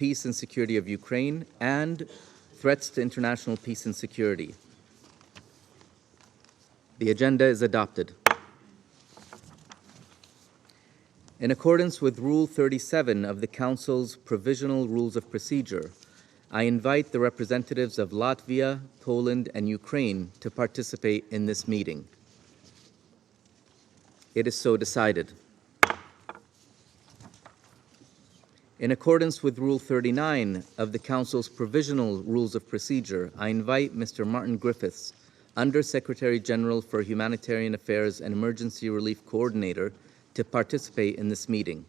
peace and security of Ukraine, and threats to international peace and security. The agenda is adopted. In accordance with Rule 37 of the Council's Provisional Rules of Procedure, I invite the representatives of Latvia, Poland, and Ukraine to participate in this meeting. It is so decided. In accordance with Rule 39 of the Council's Provisional Rules of Procedure, I invite Mr. Martin Griffiths, Under-Secretary General for Humanitarian Affairs and Emergency Relief Coordinator, to participate in this meeting.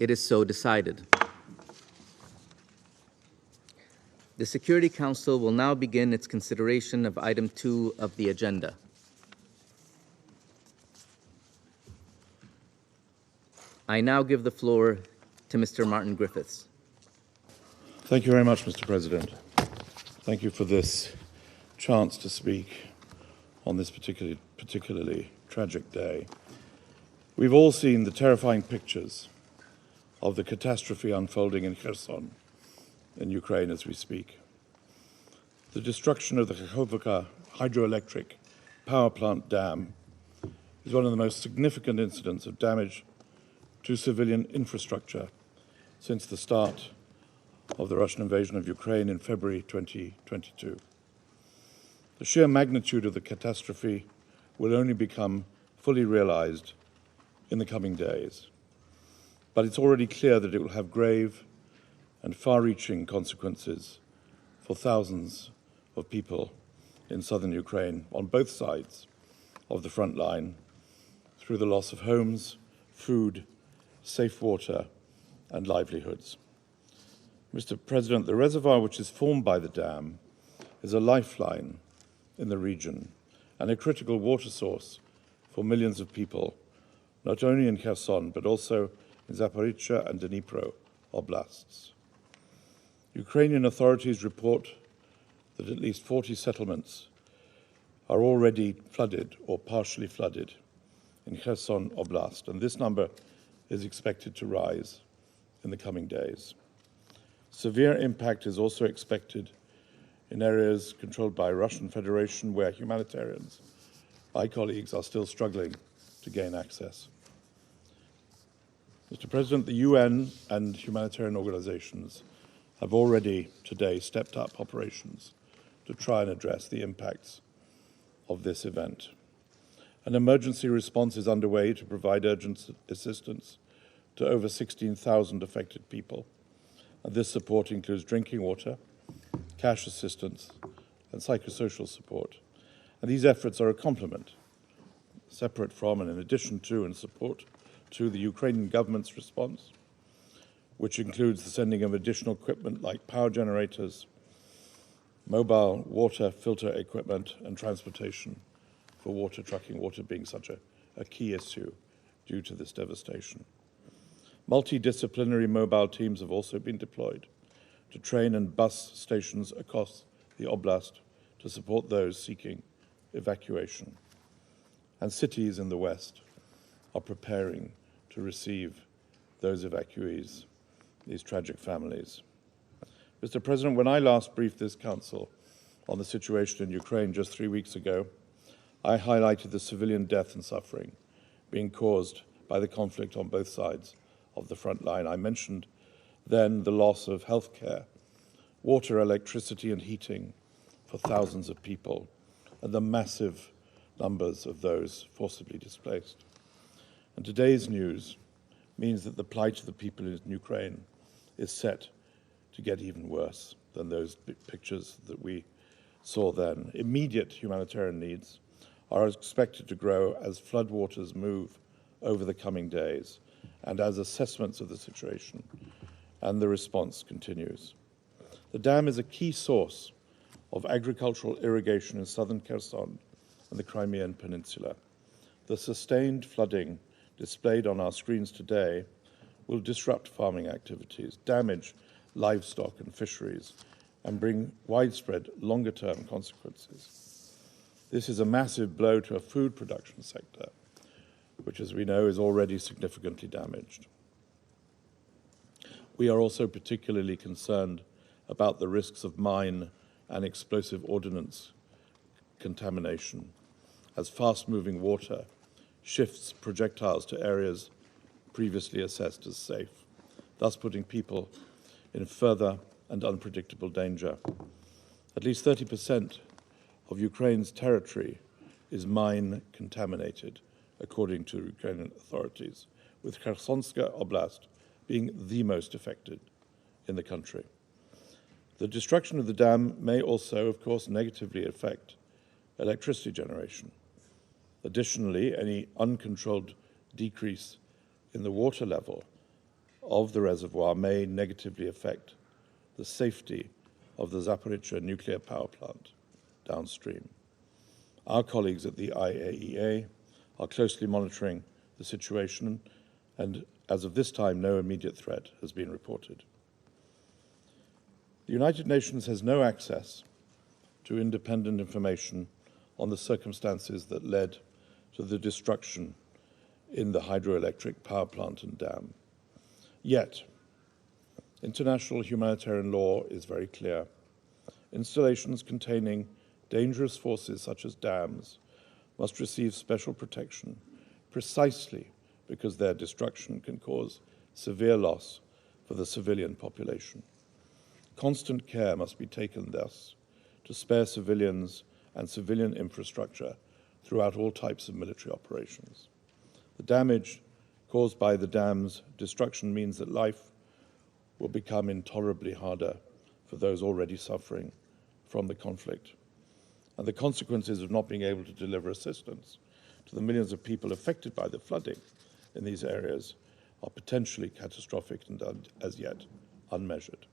It is so decided. The Security Council will now begin its consideration of item 2 of the agenda. I now give the floor to Mr. Martin Griffiths. Thank you very much, Mr. President. Thank you for this chance to speak on this particularly tragic day. We've all seen the terrifying pictures of the catastrophe unfolding in Kherson, in Ukraine as we speak. The destruction of the KAJOVKA hydroelectric power plant dam is one of the most significant incidents of damage to civilian infrastructure since the start of the Russian invasion of Ukraine in February 2022. The sheer magnitude of the catastrophe will only become fully realized in the coming days. But it's already clear that it will have grave and far-reaching consequences for thousands of people in southern Ukraine on both sides of the front line through the loss of homes, food, safe water, and livelihoods. Mr. President, the reservoir which is formed by the dam is a lifeline in the region and a critical water source for millions of people, not only in Kherson, but also in Zaporizhzhia and Dnipro oblasts. Ukrainian authorities report that at least 40 settlements are already flooded or partially flooded in Kherson Oblast, and this number is expected to rise in the coming days. Severe impact is also expected in areas controlled by Russian Federation where humanitarians, my colleagues, are still struggling to gain access. Mr. President, the UN and humanitarian organizations have already today stepped up operations to try and address the impacts of this event. An emergency response is underway to provide urgent assistance to over 16,000 affected people. And this support includes drinking water, cash assistance, and psychosocial support. And these efforts are a complement, separate from and in addition to and support to the Ukrainian government's response, which includes the sending of additional equipment like power generators, mobile water filter equipment, and transportation for water trucking, water being such a key issue due to this devastation. Multidisciplinary mobile teams have also been deployed to train and bus stations across the oblast to support those seeking evacuation. And cities in the west are preparing to receive those evacuees, these tragic families. Mr. President, when I last briefed this Council on the situation in Ukraine just 3 weeks ago, I highlighted the civilian death and suffering being caused by the conflict on both sides of the front line. I mentioned then the loss of healthcare, water, electricity, and heating for thousands of people, and the massive numbers of those forcibly displaced. And today's news means that the plight of the people in Ukraine is set to get even worse than those pictures that we saw then. Immediate humanitarian needs are expected to grow as floodwaters move over the coming days and as assessments of the situation and the response continues. The dam is a key source of agricultural irrigation in southern Kherson and the Crimean Peninsula. The sustained flooding displayed on our screens today will disrupt farming activities, damage livestock and fisheries, and bring widespread longer-term consequences. This is a massive blow to a food production sector, which, as we know, is already significantly damaged. We are also particularly concerned about the risks of mine and explosive ordnance contamination, as fast-moving water shifts projectiles to areas previously assessed as safe, thus putting people in further and unpredictable danger. At least 30% of Ukraine's territory is mine-contaminated, according to Ukrainian authorities, with Khersonska Oblast being the most affected in the country. The destruction of the dam may also, of course, negatively affect electricity generation. Additionally, any uncontrolled decrease in the water level of the reservoir may negatively affect the safety of the Zaporizhzhia nuclear power plant downstream. Our colleagues at the IAEA are closely monitoring the situation, and as of this time, no immediate threat has been reported. The United Nations has no access to independent information on the circumstances that led to the destruction in the hydroelectric power plant and dam. Yet, international humanitarian law is very clear. Installations containing dangerous forces such as dams must receive special protection precisely because their destruction can cause severe loss for the civilian population. Constant care must be taken thus to spare civilians and civilian infrastructure throughout all types of military operations. The damage caused by the dam's destruction means that life will become intolerably harder for those already suffering from the conflict. And the consequences of not being able to deliver assistance to the millions of people affected by the flooding in these areas are potentially catastrophic and as yet unmeasured.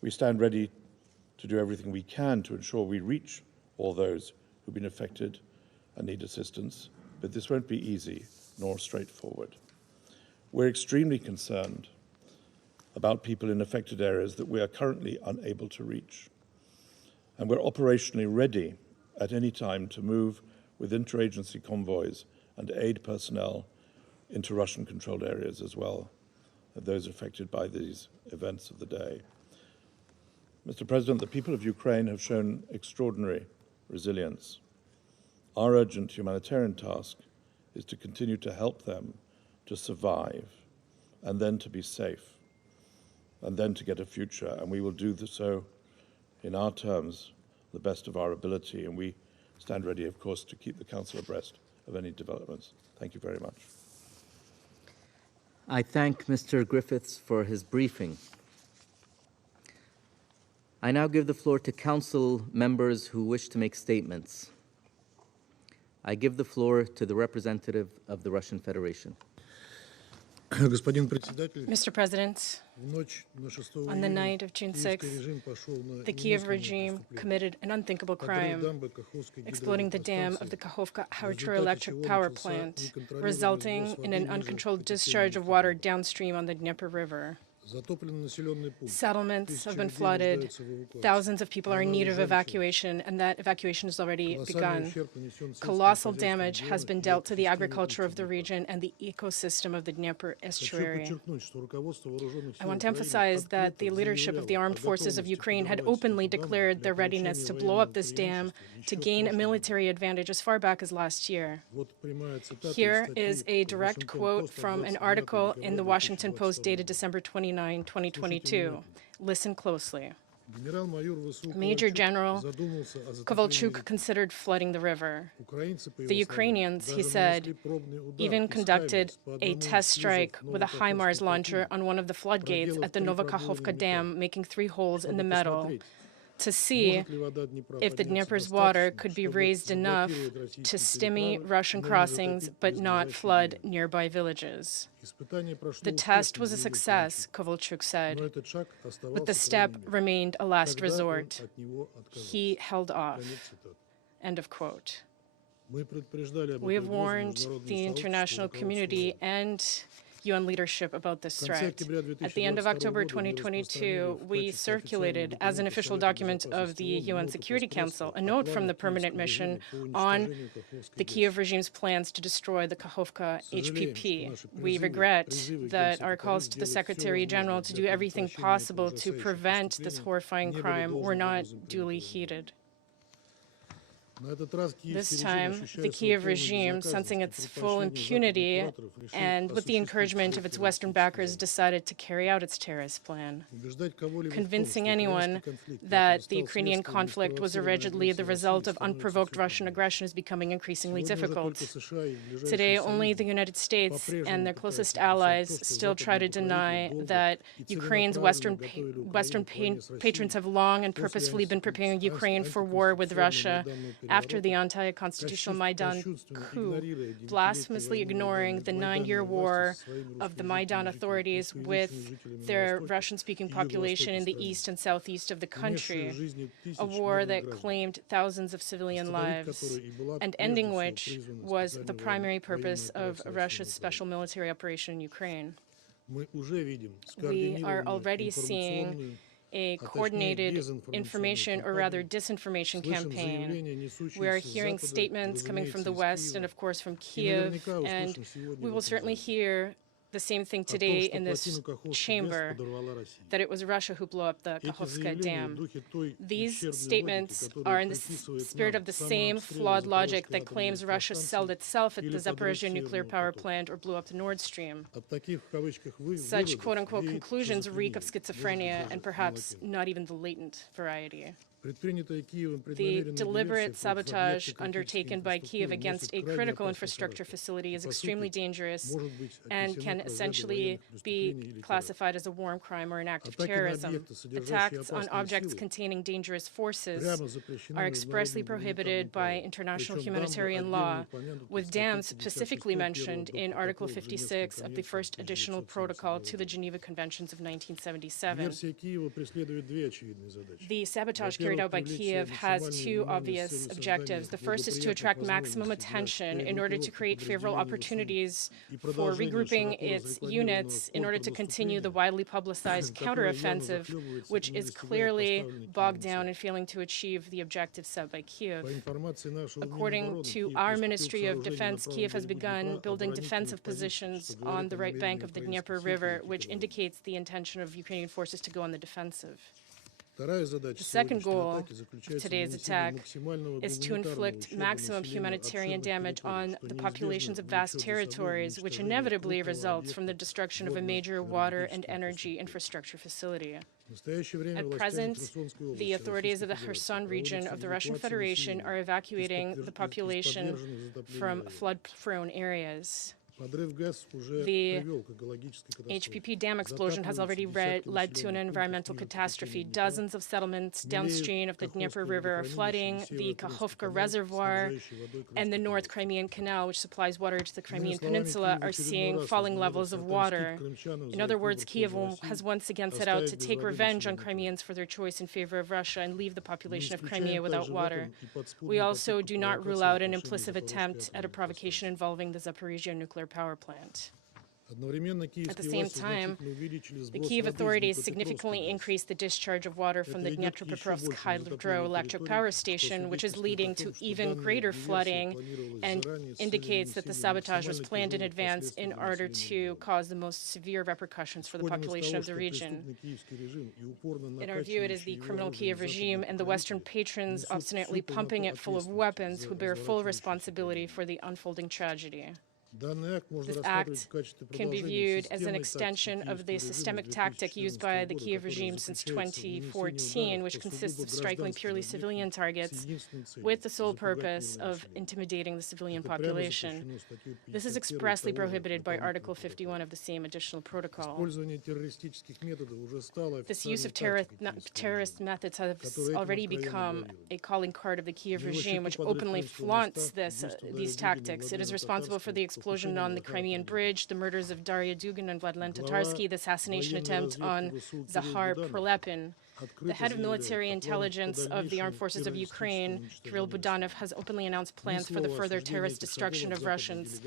We stand ready to do everything we can to ensure we reach all those who've been affected and need assistance, but this won't be easy nor straightforward. We're extremely concerned about people in affected areas that we are currently unable to reach. And we're operationally ready at any time to move with interagency convoys and aid personnel into Russian-controlled areas as well, those affected by these events of the day. Mr. President, the people of Ukraine have shown extraordinary resilience. Our urgent humanitarian task is to continue to help them to survive and then to be safe and then to get a future. And we will do so in our terms, the best of our ability. And we stand ready, of course, to keep the Council abreast of any developments. Thank you very much. I thank Mr. Griffiths for his briefing. I now give the floor to Council members who wish to make statements. I give the floor to the representative of the Russian Federation. Mr. President, on the night of June 6th, the Kiev regime committed an unthinkable crime, exploding the dam of the Kakhovka hydroelectric power plant, resulting in an uncontrolled discharge of water downstream on the Dnieper River. Settlements have been flooded, thousands of people are in need of evacuation, and that evacuation has already begun. Colossal damage has been dealt to the agriculture of the region and the ecosystem of the Dnieper estuary. I want to emphasize that the leadership of the armed forces of Ukraine had openly declared their readiness to blow up this dam to gain a military advantage as far back as last year. Here is a direct quote from an article in the Washington Post dated December 29, 2022. Listen closely. Major General Kovalchuk considered flooding the river. The Ukrainians, he said, even conducted a test strike with a HIMARS launcher on one of the floodgates at the Novokakhovka Dam, making 3 holes in the metal, to see if the Dnieper's water could be raised enough to stymie Russian crossings but not flood nearby villages. The test was a success, Kovalchuk said, but the step remained a last resort. He held off. End of quote. We have warned the international community and UN leadership about this threat. At the end of October 2022, we circulated as an official document of the UN Security Council a note from the permanent mission on the Kiev regime's plans to destroy the KAJOVKA HPP. We regret that our calls to the Secretary General to do everything possible to prevent this horrifying crime were not duly heeded. This time, the Kiev regime, sensing its full impunity and with the encouragement of its Western backers, decided to carry out its terrorist plan, convincing anyone that the Ukrainian conflict was allegedly the result of unprovoked Russian aggression is becoming increingly difficult. Today, only the United States and their closest allies still try to deny that Ukraine's Western patrons have long and purposefully been preparing Ukraine for war with Russia after the anti-constitutional Maidan coup, blasphemously ignoring the 9-year war of the Maidan authorities with their Russian-speaking population in the east and southeast of the country, a war that claimed thousands of civilian lives, and ending which was the primary purpose of Russia's special military operation in Ukraine. We are already seeing a coordinated information, or rather disinformation campaign. We are hearing statements coming from the West and, of course, from Kiev, and we will certainly hear the same thing today in this chamber, that it was Russia who blew up the Kakhovka Dam. These statements are in the spirit of the same flawed logic that claims Russia sold itself at the Zaporizhzhia nuclear power plant or blew up the Nord Stream. Such quote-unquote conclusions reek of schizophrenia and perhaps not even the latent variety. The deliberate sabotage undertaken by Kiev against a critical infrastructure facility is extremely dangerous and can essentially be classified as a war crime or an act of terrorism. Attacks on objects containing dangerous forces are expressly prohibited by international humanitarian law, with dams specifically mentioned in Article 56 of the first additional protocol to the Geneva Conventions of 1977. The sabotage carried out by Kiev has two obvious objectives. The first is to attract maximum attention in order to create favorable opportunities for regrouping its units in order to continue the widely publicized counteroffensive, which is clearly bogged down and failing to achieve the objectives set by Kiev. According to our Ministry of Defense, Kiev has begun building defensive positions on the right bank of the Dnieper River, which indicates the intention of Ukrainian forces to go on the defensive. The second goal of today's attack is to inflict maximum humanitarian damage on the populations of vast territories, which inevitably results from the destruction of a major water and energy infrastructure facility. At present, the authorities of the Kherson region of the Russian Federation are evacuating the population from flood-prone areas. The HPP dam explosion has already led to an environmental catastrophe. Dozens of settlements downstream of the Dnieper River are flooding. The Kakhovka Reservoir and the North Crimean Canal, which supplies water to the Crimean Peninsula, are seeing falling levels of water. In other words, Kiev has once again set out to take revenge on Crimeans for their choice in favor of Russia and leave the population of Crimea without water. We also do not rule out an implicit attempt at a provocation involving the Zaporizhzhia nuclear power plant. At the same time, the Kyiv authorities significantly increased the discharge of water from the Dnepropetrovsk hydroelectric power station, which is leading to even greater flooding and indicates that the sabotage was planned in advance in order to cause the most severe repercussions for the population of the region. In our view, it is the criminal Kiev regime and the Western patrons obstinately pumping it full of weapons who bear full responsibility for the unfolding tragedy. This act can be viewed as an extension of the systemic tactic used by the Kiev regime since 2014, which consists of striking purely civilian targets with the sole purpose of intimidating the civilian population. This is expressly prohibited by Article 51 of the same additional protocol. This use of terrorist methods has already become a calling card of the Kiev regime, which openly flaunts these tactics. It is responsible for the exploitation explosion on the Crimean Bridge, the murders of Daria Dugin and Vladlen Tatarsky, the assassination attempt on Zahar Prolepin. The head of military intelligence of the armed forces of Ukraine, Kirill Budanov, has openly announced plans for the further terrorist destruction of Russians,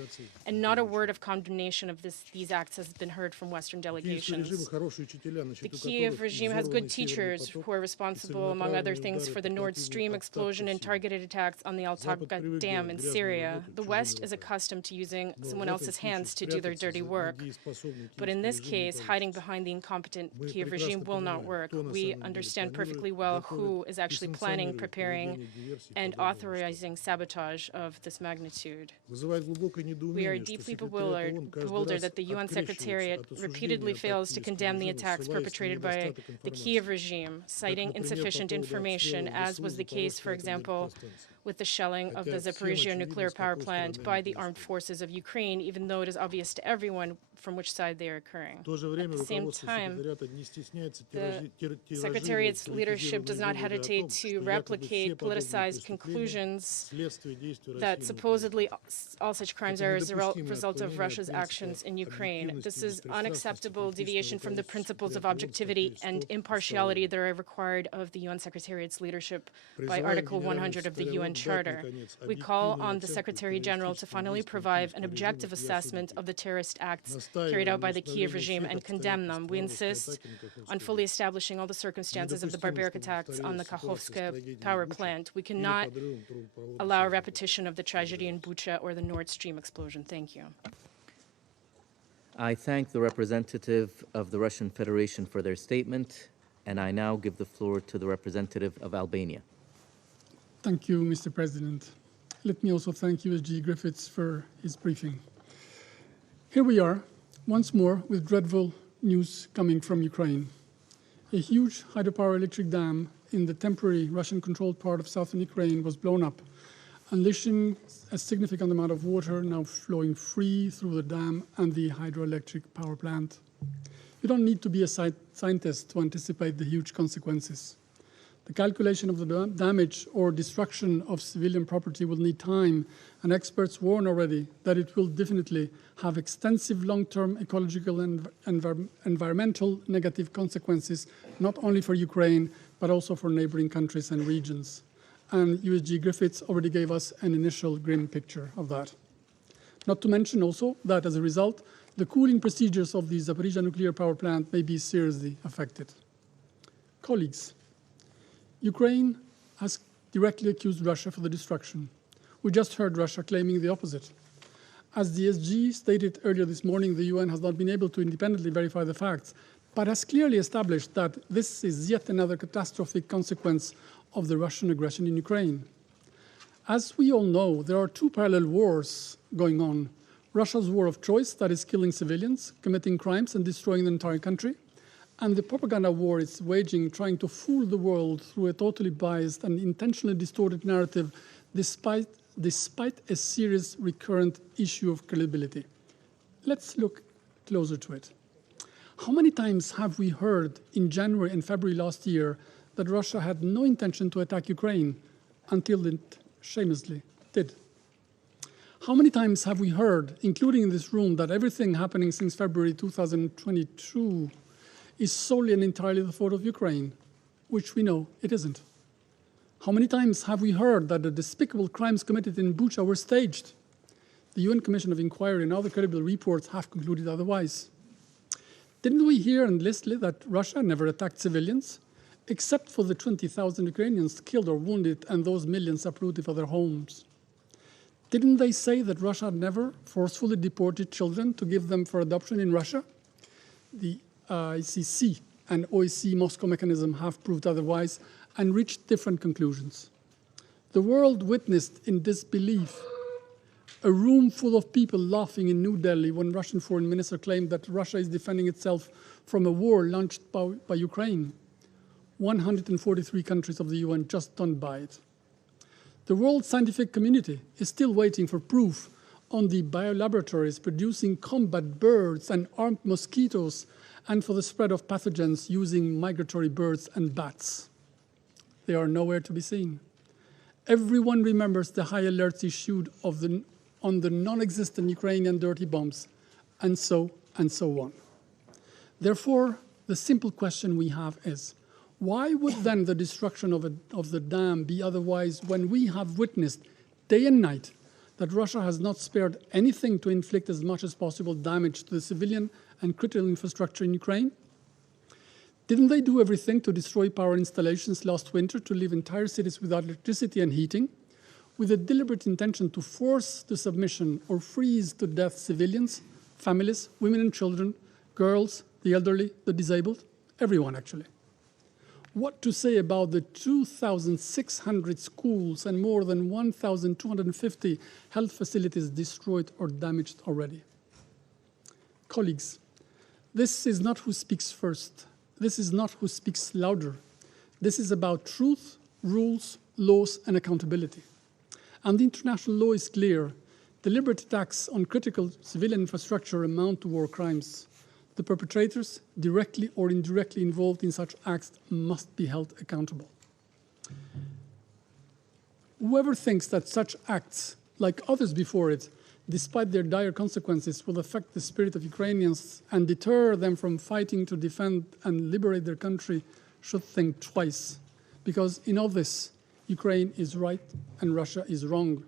and not a word of condemnation of these acts has been heard from Western delegations. The Kiev regime has good teachers who are responsible, among other things, for the Nord Stream explosion and targeted attacks on the Altavka Dam in Syria. The West is accustomed to using someone else's hands to do their dirty work. But in this case, hiding behind the incompetent Kiev regime will not work. We understand perfectly well who is actually planning, preparing, and authorizing sabotage of this magnitude. We are deeply bewildered that the UN Secretariat repeatedly fails to condemn the attacks perpetrated by the Kiev regime, citing insufficient information, as was the case, for example, with the shelling of the Zaporizhzhia nuclear power plant by the armed forces of Ukraine, even though it is obvious to everyone from which side they are occurring. At the same time, the Secretariat's leadership does not hesitate to replicate politicized conclusions that supposedly all such crimes are as a result of Russia's actions in Ukraine. This is unacceptable deviation from the principles of objectivity and impartiality that are required of the UN Secretariat's leadership by Article 100 of the UN Charter. We call on the Secretary General to finally provide an objective assessment of the terrorist acts carried out by the Kiev regime and condemn them. We insist on fully establishing all the circumstances of the barbaric attacks on the Kakhovka power plant. We cannot allow a repetition of the tragedy in Bucha or the Nord Stream explosion. Thank you. I thank the representative of the Russian Federation for their statement, and I now give the floor to the representative of Albania. Thank you, Mr. President. Let me also thank USG Griffiths for his briefing. Here we are, once more, with dreadful news coming from Ukraine. A huge hydropower electric dam in the temporary Russian-controlled part of southern Ukraine was blown up, unleashing a significant amount of water now flowing free through the dam and the hydroelectric power plant. You don't need to be a scientist to anticipate the huge consequences. The calculation of the damage or destruction of civilian property will need time, and experts warn already that it will definitely have extensive long-term ecological and environmental negative consequences, not only for Ukraine, but also for neighboring countries and regions. And USG Griffiths already gave us an initial grim picture of that. Not to mention also that as a result, the cooling procedures of the Zaporizhzhia nuclear power plant may be seriously affected. Colleagues, Ukraine has directly accused Russia for the destruction. We just heard Russia claiming the opposite. As the SG stated earlier this morning, the UN has not been able to independently verify the facts, but has clearly established that this is yet another catastrophic consequence of the Russian aggression in Ukraine. As we all know, there are two parallel wars going on. Russia's war of choice, that is killing civilians, committing crimes and destroying the entire country, and the propaganda war it's waging, trying to fool the world through a totally biased and intentionally distorted narrative, despite a serious recurrent issue of credibility. Let's look closer to it. How many times have we heard in January and February last year that Russia had no intention to attack Ukraine until it shamelessly did? How many times have we heard, including in this room, that everything happening since February 2022 is solely and entirely the fault of Ukraine, which we know it isn't? How many times have we heard that the despicable crimes committed in Bucha were staged? The UN Commission of Inquiry and other credible reports have concluded otherwise. Didn't we hear endlessly that Russia never attacked civilians, except for the 20,000 Ukrainians killed or wounded and those millions uprooted for their homes? Didn't they say that Russia never forcefully deported children to give them for adoption in Russia? The ICC and OSCE Moscow mechanism have proved otherwise and reached different conclusions. The world witnessed in disbelief a room full of people laughing in New Delhi when Russian foreign minister claimed that Russia is defending itself from a war launched by Ukraine. 143 countries of the UN just don't buy it. The world scientific community is still waiting for proof on the biolaboratories producing combat birds and armed mosquitoes and for the spread of pathogens using migratory birds and bats. They are nowhere to be seen. Everyone remembers the high alerts issued of the on the non-existent Ukrainian dirty bombs, and so on. Therefore, the simple question we have is, why would then the destruction of the dam be otherwise when we have witnessed day and night that Russia has not spared anything to inflict as much as possible damage to the civilian and critical infrastructure in Ukraine? Didn't they do everything to destroy power installations last winter to leave entire cities without electricity and heating, with a deliberate intention to force to submission or freeze to death civilians, families, women and children, girls, the elderly, the disabled, everyone actually? What to say about the 2,600 schools and more than 1,250 health facilities destroyed or damaged already? Colleagues, this is not who speaks first. This is not who speaks louder. This is about truth, rules, laws, and accountability. And the international law is clear. Deliberate attacks on critical civilian infrastructure amount to war crimes. The perpetrators, directly or indirectly involved in such acts, must be held accountable. Whoever thinks that such acts, like others before it, despite their dire consequences, will affect the spirit of Ukrainians and deter them from fighting to defend and liberate their country should think twice. Because in all this, Ukraine is right and Russia is wrong.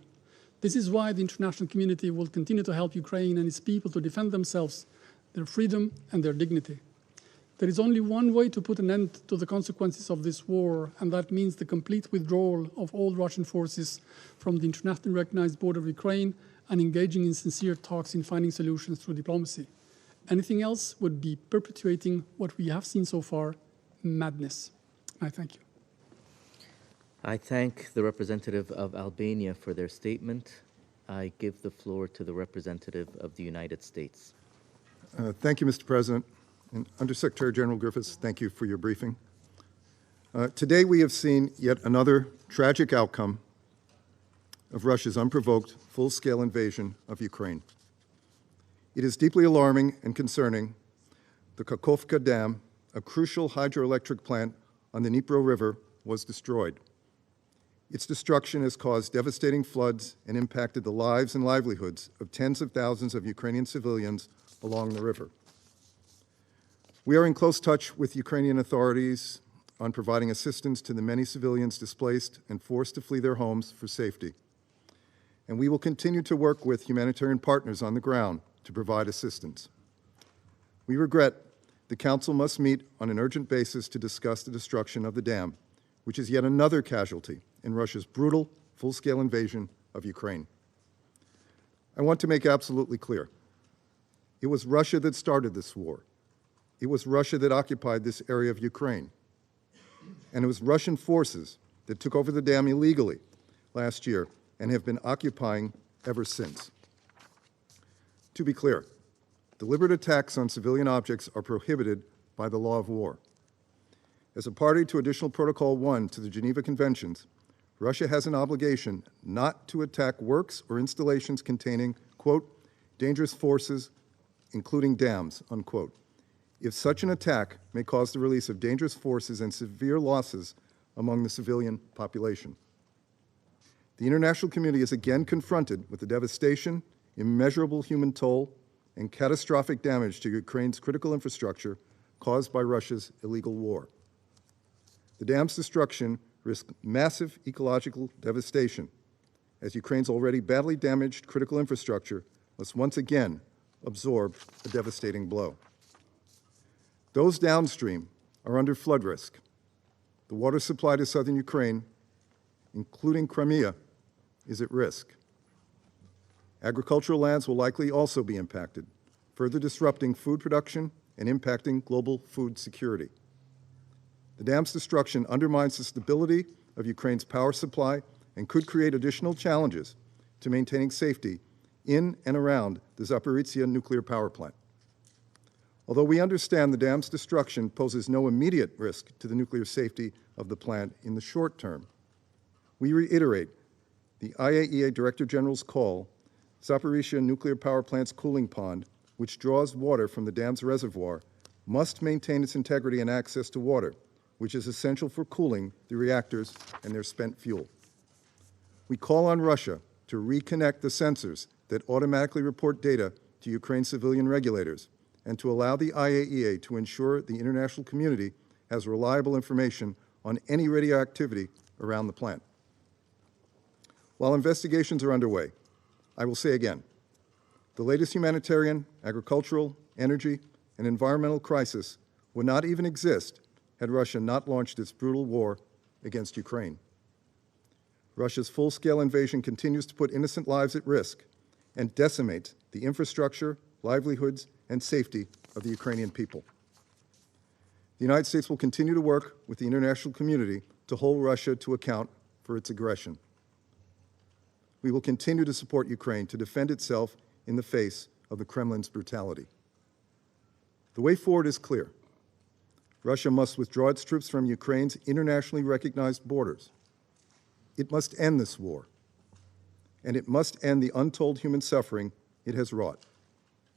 This is why the international community will continue to help Ukraine and its people to defend themselves, their freedom and their dignity. There is only one way to put an end to the consequences of this war, and that means the complete withdrawal of all Russian forces from the internationally recognized border of Ukraine and engaging in sincere talks in finding solutions through diplomacy. Anything else would be perpetuating what we have seen so far, madness. I thank you. I thank the representative of Albania for their statement. I give the floor to the representative of the United States. Thank you, Mr. President. And Undersecretary General Griffiths, thank you for your briefing. Today we have seen yet another tragic outcome of Russia's unprovoked, full-scale invasion of Ukraine. It is deeply alarming and concerning. The KAJOVKA Dam, a crucial hydroelectric plant on the Dnipro River, was destroyed. Its destruction has caused devastating floods and impacted the lives and livelihoods of tens of thousands of Ukrainian civilians along the river. We are in close touch with Ukrainian authorities on providing assistance to the many civilians displaced and forced to flee their homes for safety. And we will continue to work with humanitarian partners on the ground to provide assistance. We regret the Council must meet on an urgent basis to discuss the destruction of the dam, which is yet another casualty in Russia's brutal, full-scale invasion of Ukraine. I want to make absolutely clear, it was Russia that started this war. It was Russia that occupied this area of Ukraine. And it was Russian forces that took over the dam illegally last year and have been occupying ever since. To be clear, deliberate attacks on civilian objects are prohibited by the law of war. As a party to Additional Protocol 1 to the Geneva Conventions, Russia has an obligation not to attack works or installations containing, quote, dangerous forces, including dams, unquote, if such an attack may cause the release of dangerous forces and severe losses among the civilian population. The international community is again confronted with the devastation, immeasurable human toll, and catastrophic damage to Ukraine's critical infrastructure caused by Russia's illegal war. The dam's destruction risks massive ecological devastation, as Ukraine's already badly damaged critical infrastructure must once again absorb a devastating blow. Those downstream are under flood risk. The water supply to southern Ukraine, including Crimea, is at risk. Agricultural lands will likely also be impacted, further disrupting food production and impacting global food security. The dam's destruction undermines the stability of Ukraine's power supply and could create additional challenges to maintaining safety in and around the Zaporizhzhia nuclear power plant. Although we understand the dam's destruction poses no immediate risk to the nuclear safety of the plant in the short term, we reiterate the IAEA Director General's call, Zaporizhzhia nuclear power plant's cooling pond, which draws water from the dam's reservoir, must maintain its integrity and access to water, which is essential for cooling the reactors and their spent fuel. We call on Russia to reconnect the sensors that automatically report data to Ukraine's civilian regulators, and to allow the IAEA to ensure the international community has reliable information on any radioactivity around the plant. While investigations are underway, I will say again, the latest humanitarian, agricultural, energy, and environmental crisis would not even exist had Russia not launched its brutal war against Ukraine. Russia's full-scale invasion continues to put innocent lives at risk and decimate the infrastructure, livelihoods, and safety of the Ukrainian people. The United States will continue to work with the international community to hold Russia to account for its aggression. We will continue to support Ukraine to defend itself in the face of the Kremlin's brutality. The way forward is clear. Russia must withdraw its troops from Ukraine's internationally recognized borders. It must end this war, and it must end the untold human suffering it has wrought.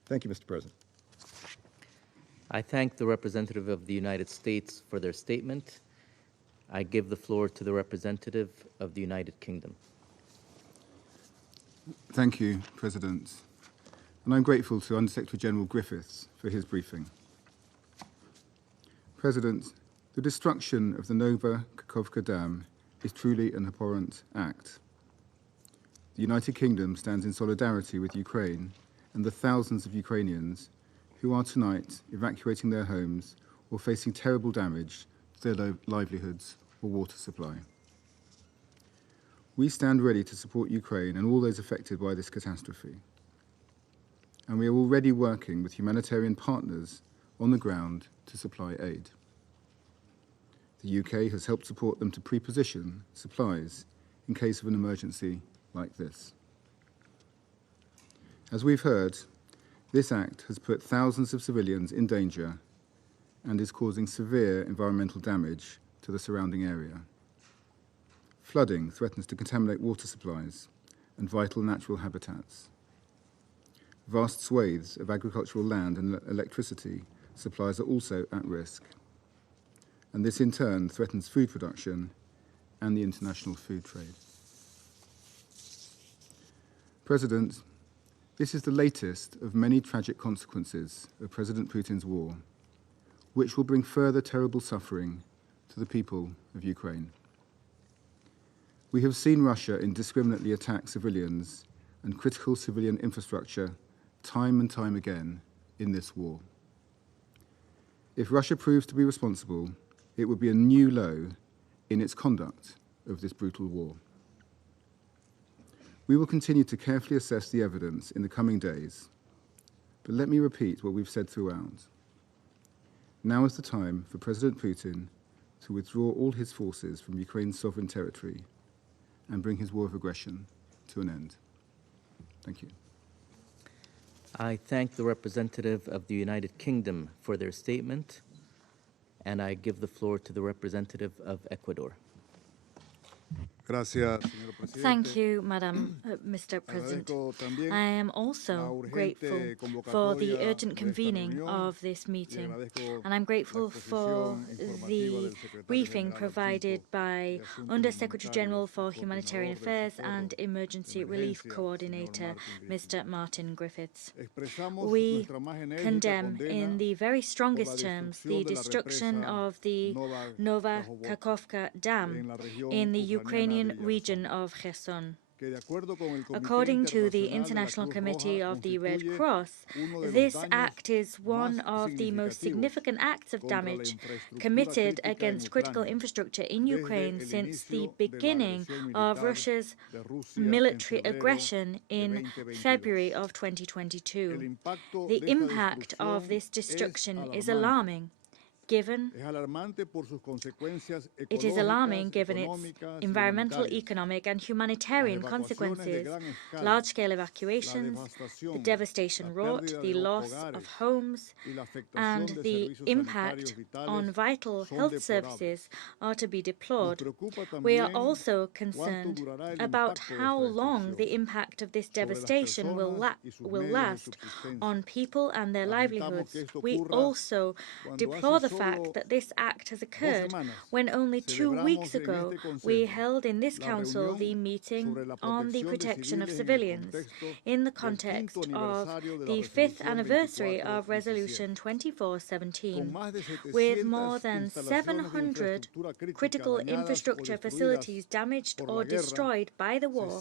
Thank you, Mr. President. I thank the representative of the United States for their statement. I give the floor to the representative of the United Kingdom. Thank you, President. And I'm grateful to Under-Secretary General Griffiths for his briefing. President, the destruction of the Nova Kakhovka Dam is truly an abhorrent act. The United Kingdom stands in solidarity with Ukraine and the thousands of Ukrainians who are tonight evacuating their homes or facing terrible damage to their livelihoods or water supply. We stand ready to support Ukraine and all those affected by this catastrophe. And we are already working with humanitarian partners on the ground to supply aid. The UK has helped support them to pre-position supplies in case of an emergency like this. As we've heard, this act has put thousands of civilians in danger and is causing severe environmental damage to the surrounding area. Flooding threatens to contaminate water supplies and vital natural habitats. Vast swathes of agricultural land and electricity supplies are also at risk. And this in turn threatens food production and the international food trade. President, this is the latest of many tragic consequences of President Putin's war, which will bring further terrible suffering to the people of Ukraine. We have seen Russia indiscriminately attack civilians and critical civilian infrastructure time and time again in this war. If Russia proves to be responsible, it would be a new low in its conduct of this brutal war. We will continue to carefully assess the evidence in the coming days, but let me repeat what we've said throughout. Now is the time for President Putin to withdraw all his forces from Ukraine's sovereign territory and bring his war of aggression to an end. Thank you. I thank the representative of the United Kingdom for their statement, and I give the floor to the representative of Ecuador. Thank you, Mr. President. I am also grateful for the urgent convening of this meeting, and I'm grateful for the briefing provided by Under-Secretary General for Humanitarian Affairs and Emergency Relief Coordinator, Mr. Martin Griffiths. We condemn in the very strongest terms the destruction of the Nova Kakhovka Dam in the Ukrainian region of Kherson. According to the International Committee of the Red Cross, this act is one of the most significant acts of damage committed against critical infrastructure in Ukraine since the beginning of Russia's military aggression in February of 2022. The impact of this destruction is alarming. It is alarming given its environmental, economic and humanitarian consequences, large-scale evacuations, the devastation wrought, the loss of homes, and the impact on vital health services are to be deplored. We are also concerned about how long the impact of this devastation will last on people and their livelihoods. We also deplore the fact that this act has occurred when only 2 weeks ago we held in this Council the meeting on the protection of civilians in the context of the 5th anniversary of Resolution 2417, with more than 700 critical infrastructure facilities damaged or destroyed by the war.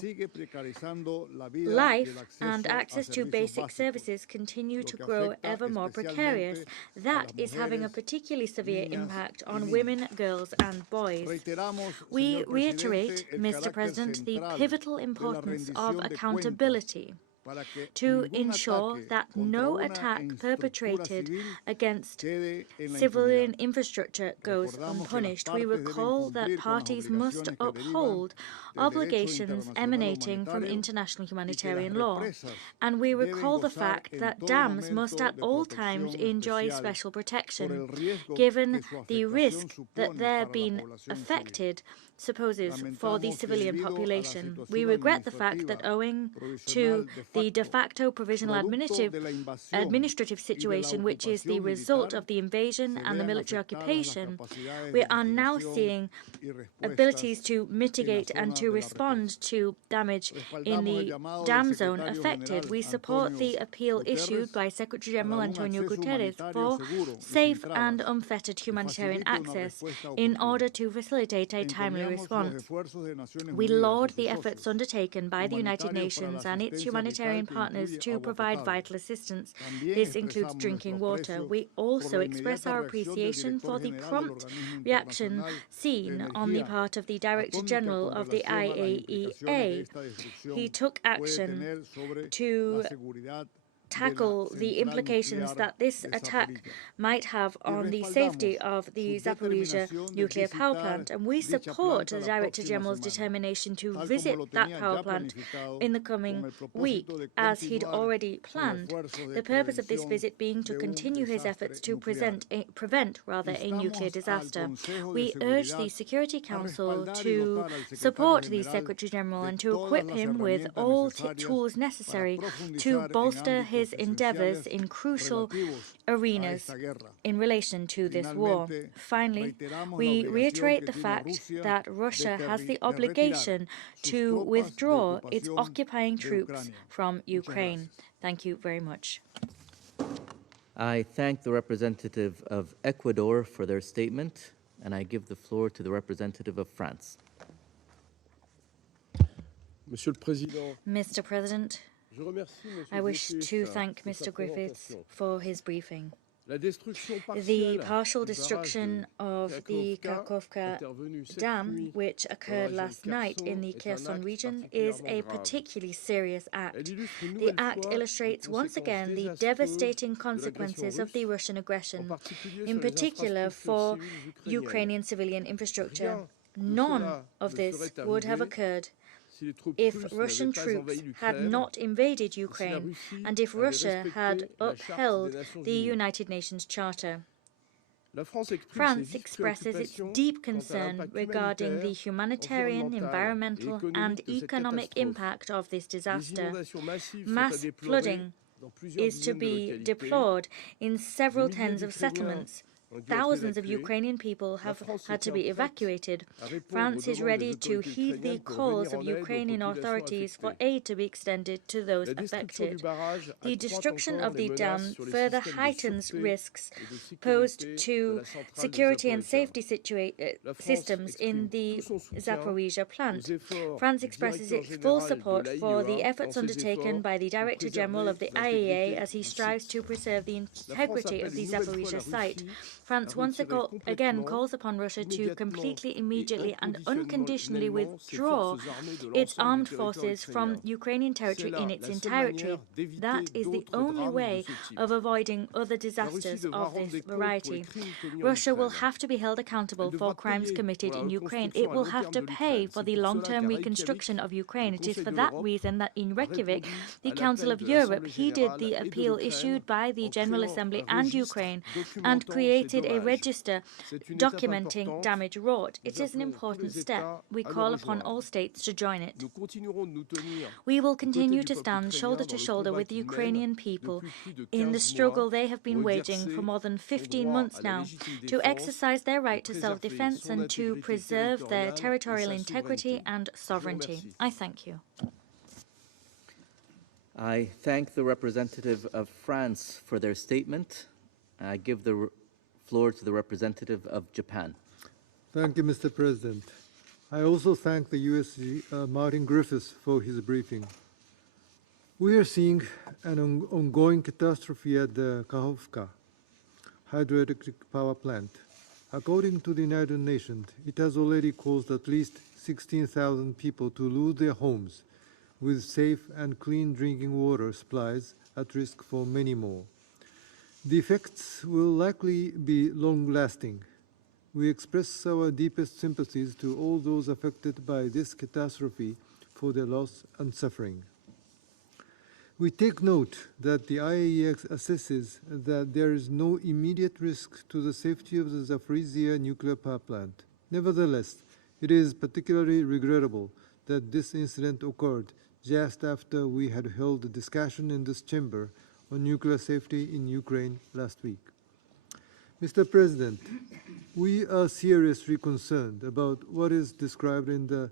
Life and access to basic services continue to grow ever more precarious. That is having a particularly severe impact on women, girls and boys. We reiterate, Mr. President, the pivotal importance of accountability to ensure that no attack perpetrated against civilian infrastructure goes unpunished. We recall that parties must uphold obligations emanating from international humanitarian law, and we recall the fact that dams must at all times enjoy special protection, given the risk that their being affected supposes for the civilian population. We regret the fact that owing to the de facto provisional administrative situation, which is the result of the invasion and the military occupation, we are now seeing abilities to mitigate and to respond to damage in the dam zone affected. We support the appeal issued by Secretary General Antonio Guterres for safe and unfettered humanitarian access in order to facilitate a timely response. We laud the efforts undertaken by the United Nations and its humanitarian partners to provide vital assistance. This includes drinking water. We also express our appreciation for the prompt reaction seen on the part of the Director General of the IAEA. He took action to tackle the implications that this attack might have on the safety of the Zaporizhia nuclear power plant, and we support the Director General's determination to visit that power plant in the coming week, as he'd already planned. The purpose of this visit being to continue his efforts to prevent a nuclear disaster. We urge the Security Council to support the Secretary General and to equip him with all tools necessary to bolster his endeavors in crucial arenas in relation to this war. Finally, we reiterate the fact that Russia has the obligation to withdraw its occupying troops from Ukraine. Thank you very much. I thank the representative of Ecuador for their statement, and I give the floor to the representative of France. Mr. President, I wish to thank Mr. Griffiths for his briefing. The partial destruction of the KAJOVKA dam, which occurred last night in the Kherson region, is a particularly serious act. The act illustrates once again the devastating consequences of the Russian aggression, in particular for Ukrainian civilian infrastructure. None of this would have occurred if Russian troops had not invaded Ukraine and if Russia had upheld the United Nations Charter. France expresses its deep concern regarding the humanitarian, environmental and economic impact of this disaster. Mass flooding is to be deplored in several tens of settlements. Thousands of Ukrainian people have had to be evacuated. France is ready to heed the calls of Ukrainian authorities for aid to be extended to those affected. The destruction of the dam further heightens risks posed to security and safety systems in the Zaporizhia plant. France expresses its full support for the efforts undertaken by the Director General of the IAEA as he strives to preserve the integrity of the Zaporizhia site. France once again calls upon Russia to completely, immediately and unconditionally withdraw its armed forces from Ukrainian territory in its entirety. That is the only way of avoiding other disasters of this variety. Russia will have to be held accountable for crimes committed in Ukraine. It will have to pay for the long-term reconstruction of Ukraine. It is for that reason that in Reykjavik, the Council of Europe heeded the appeal issued by the General Assembly and Ukraine and created created a register documenting damage wrought. It is an important step. We call upon all states to join it. We will continue to stand shoulder to shoulder with the Ukrainian people in the struggle they have been waging for more than 15 months now to exercise their right to self-defense and to preserve their territorial integrity and sovereignty. I thank you. I thank the representative of France for their statement. I give the floor to the representative of Japan. Thank you, Mr. President. I also thank the USG Martin Griffiths for his briefing. We are seeing an ongoing catastrophe at the KAJOVKA hydroelectric power plant. According to the United Nations, it has already caused at least 16,000 people to lose their homes, with safe and clean drinking water supplies at risk for many more. The effects will likely be long-lasting. We express our deepest sympathies to all those affected by this catastrophe for their loss and suffering. We take note that the IAEA assesses that there is no immediate risk to the safety of the Zaporizhzhia nuclear power plant. Nevertheless, it is particularly regrettable that this incident occurred just after we had held a discussion in this chamber on nuclear safety in Ukraine last week. Mr. President, we are seriously concerned about what is described in the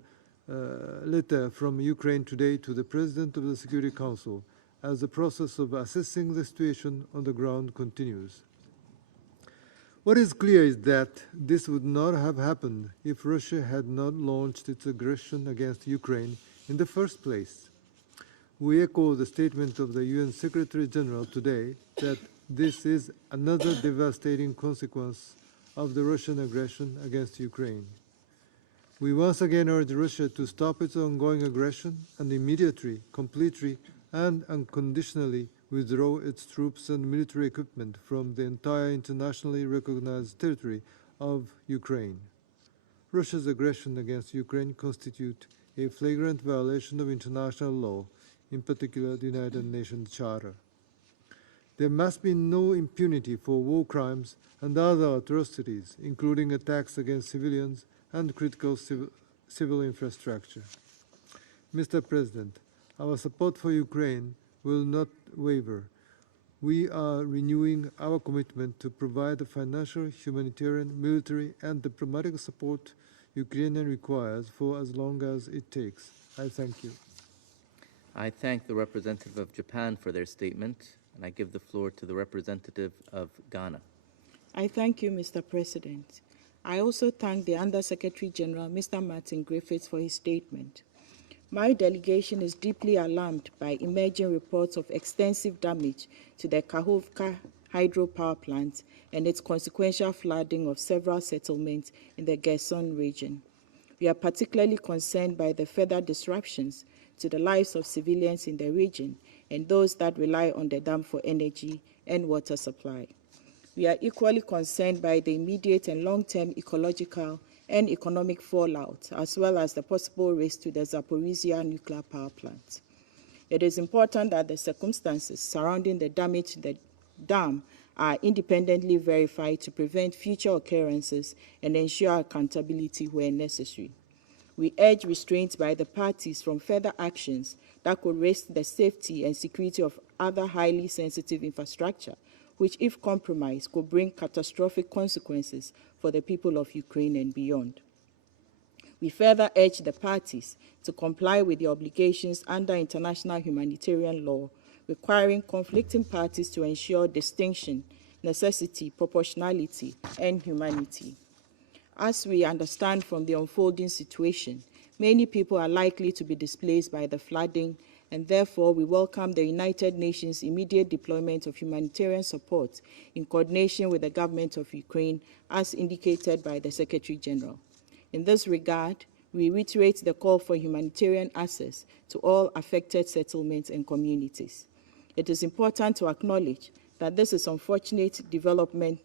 letter from Ukraine today to the President of the Security Council as the process of assessing the situation on the ground continues. What is clear is that this would not have happened if Russia had not launched its aggression against Ukraine in the first place. We echo the statement of the UN Secretary General today that this is another devastating consequence of the Russian aggression against Ukraine. We once again urge Russia to stop its ongoing aggression and immediately, completely, and unconditionally withdraw its troops and military equipment from the entire internationally recognized territory of Ukraine. Russia's aggression against Ukraine constitutes a flagrant violation of international law, in particular the United Nations Charter. There must be no impunity for war crimes and other atrocities, including attacks against civilians and critical civil infrastructure. Mr. President, our support for Ukraine will not waver. We are renewing our commitment to provide the financial, humanitarian, military, and diplomatic support Ukraine requires for as long as it takes. I thank you. I thank the representative of Japan for their statement, and I give the floor to the representative of Ghana. I thank you, Mr. President. I also thank the Under-Secretary General, Mr. Martin Griffiths, for his statement. My delegation is deeply alarmed by emerging reports of extensive damage to the KAJOVKA hydropower plant and its consequential flooding of several settlements in the Kherson region. We are particularly concerned by the further disruptions to the lives of civilians in the region and those that rely on the dam for energy and water supply. We are equally concerned by the immediate and long-term ecological and economic fallout, as well as the possible risk to the Zaporizhzhia nuclear power plant. It is important that the circumstances surrounding the damage to the dam are independently verified to prevent future occurrences and ensure accountability where necessary. We urge restraint by the parties from further actions that could risk the safety and security of other highly sensitive infrastructure, which, if compromised, could bring catastrophic consequences for the people of Ukraine and beyond. We further urge the parties to comply with the obligations under international humanitarian law, requiring conflicting parties to ensure distinction, necessity, proportionality, and humanity. As we understand from the unfolding situation, many people are likely to be displaced by the flooding, and therefore we welcome the United Nations' immediate deployment of humanitarian support in coordination with the government of Ukraine, as indicated by the Secretary General. In this regard, we reiterate the call for humanitarian access to all affected settlements and communities. It is important to acknowledge that this unfortunate development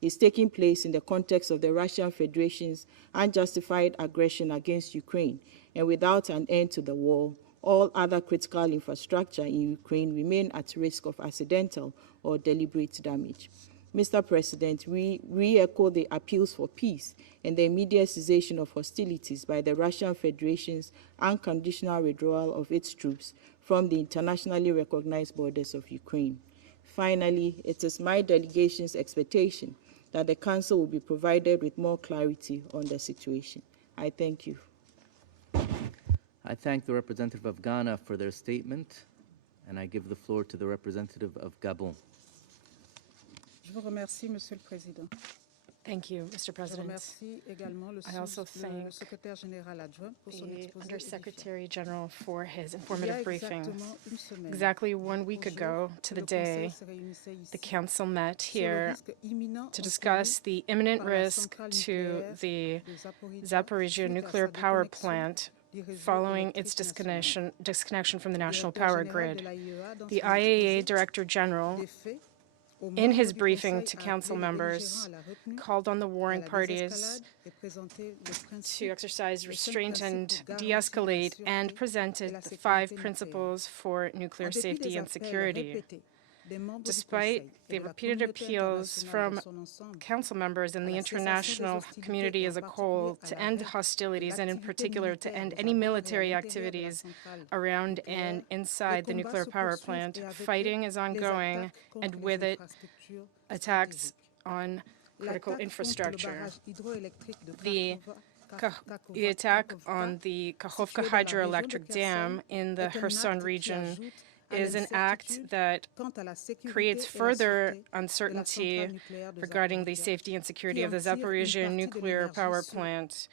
is taking place in the context of the Russian Federation's unjustified aggression against Ukraine, and without an end to the war, all other critical infrastructure in Ukraine remain at risk of accidental or deliberate damage. Mr. President, we re-echo the appeals for peace and the immediate cessation of hostilities by the Russian Federation's unconditional withdrawal of its troops from the internationally recognized borders of Ukraine. Finally, it is my delegation's expectation that the Council will be provided with more clarity on the situation. I thank you. I thank the representative of Ghana for their statement, and I give the floor to the representative of Gabon. Je vous remercie, Monsieur le Président. Thank you, Mr. Je President. remercie également I also le thank secrétaire général adjoint pour son the exposé Undersecretary General for his édifiant. Il y informative a briefing. exactement une semaine, Exactly 1 week au jour ago to où the le day, Conseil se réunissait ici the Council met sur le here risque imminent to encouru discuss the imminent par la risk centrale to nucléaire the de Zaporizhia suite à nuclear sa power déconnexion plant du réseau following its électrique national. disconnection from the Le national directeur power général grid. de l'AIEA, dans The son IAEA exposé Director General, des faits, aux in membres his du briefing Conseil to à council appeler les members, belligérants à la retenue, called on the à warring la parties désescalade et présenté le to principe exercise le seul restraint principe and pour garantir la de-escalate, and sûreté presented et la the sécurité 5 nucléaire. principles for nuclear En dépit safety des and appels security. répétés des membres du Despite Conseil et the de la repeated communauté appeals internationale from dans son ensemble council members and à the la cessation des international hostilités community et en as a particulier whole à to l'arrêt end de hostilities and in l'activité particular to militaire end des any abords et à military l'intérieur de la activities centrale around and nucléaire, les inside the combats nuclear se power poursuivent plant, et avec fighting eux, is les ongoing, attaques contre and les with it, infrastructures attacks stratégiques. on critical L'attaque contre le infrastructure. barrage hydroélectrique de The attack KAJOVKA, on the KAJOVKA situé dans la région de hydroelectric dam Kherson, in the est un Kherson acte qui region ajoute à is an act l'incertitude that quant à la sécurité creates et la further sûreté de la uncertainty centrale nucléaire de regarding the Zaporizhia, safety and security qui of the en tire une Zaporizhia partie de nuclear l'énergie power sur- plant,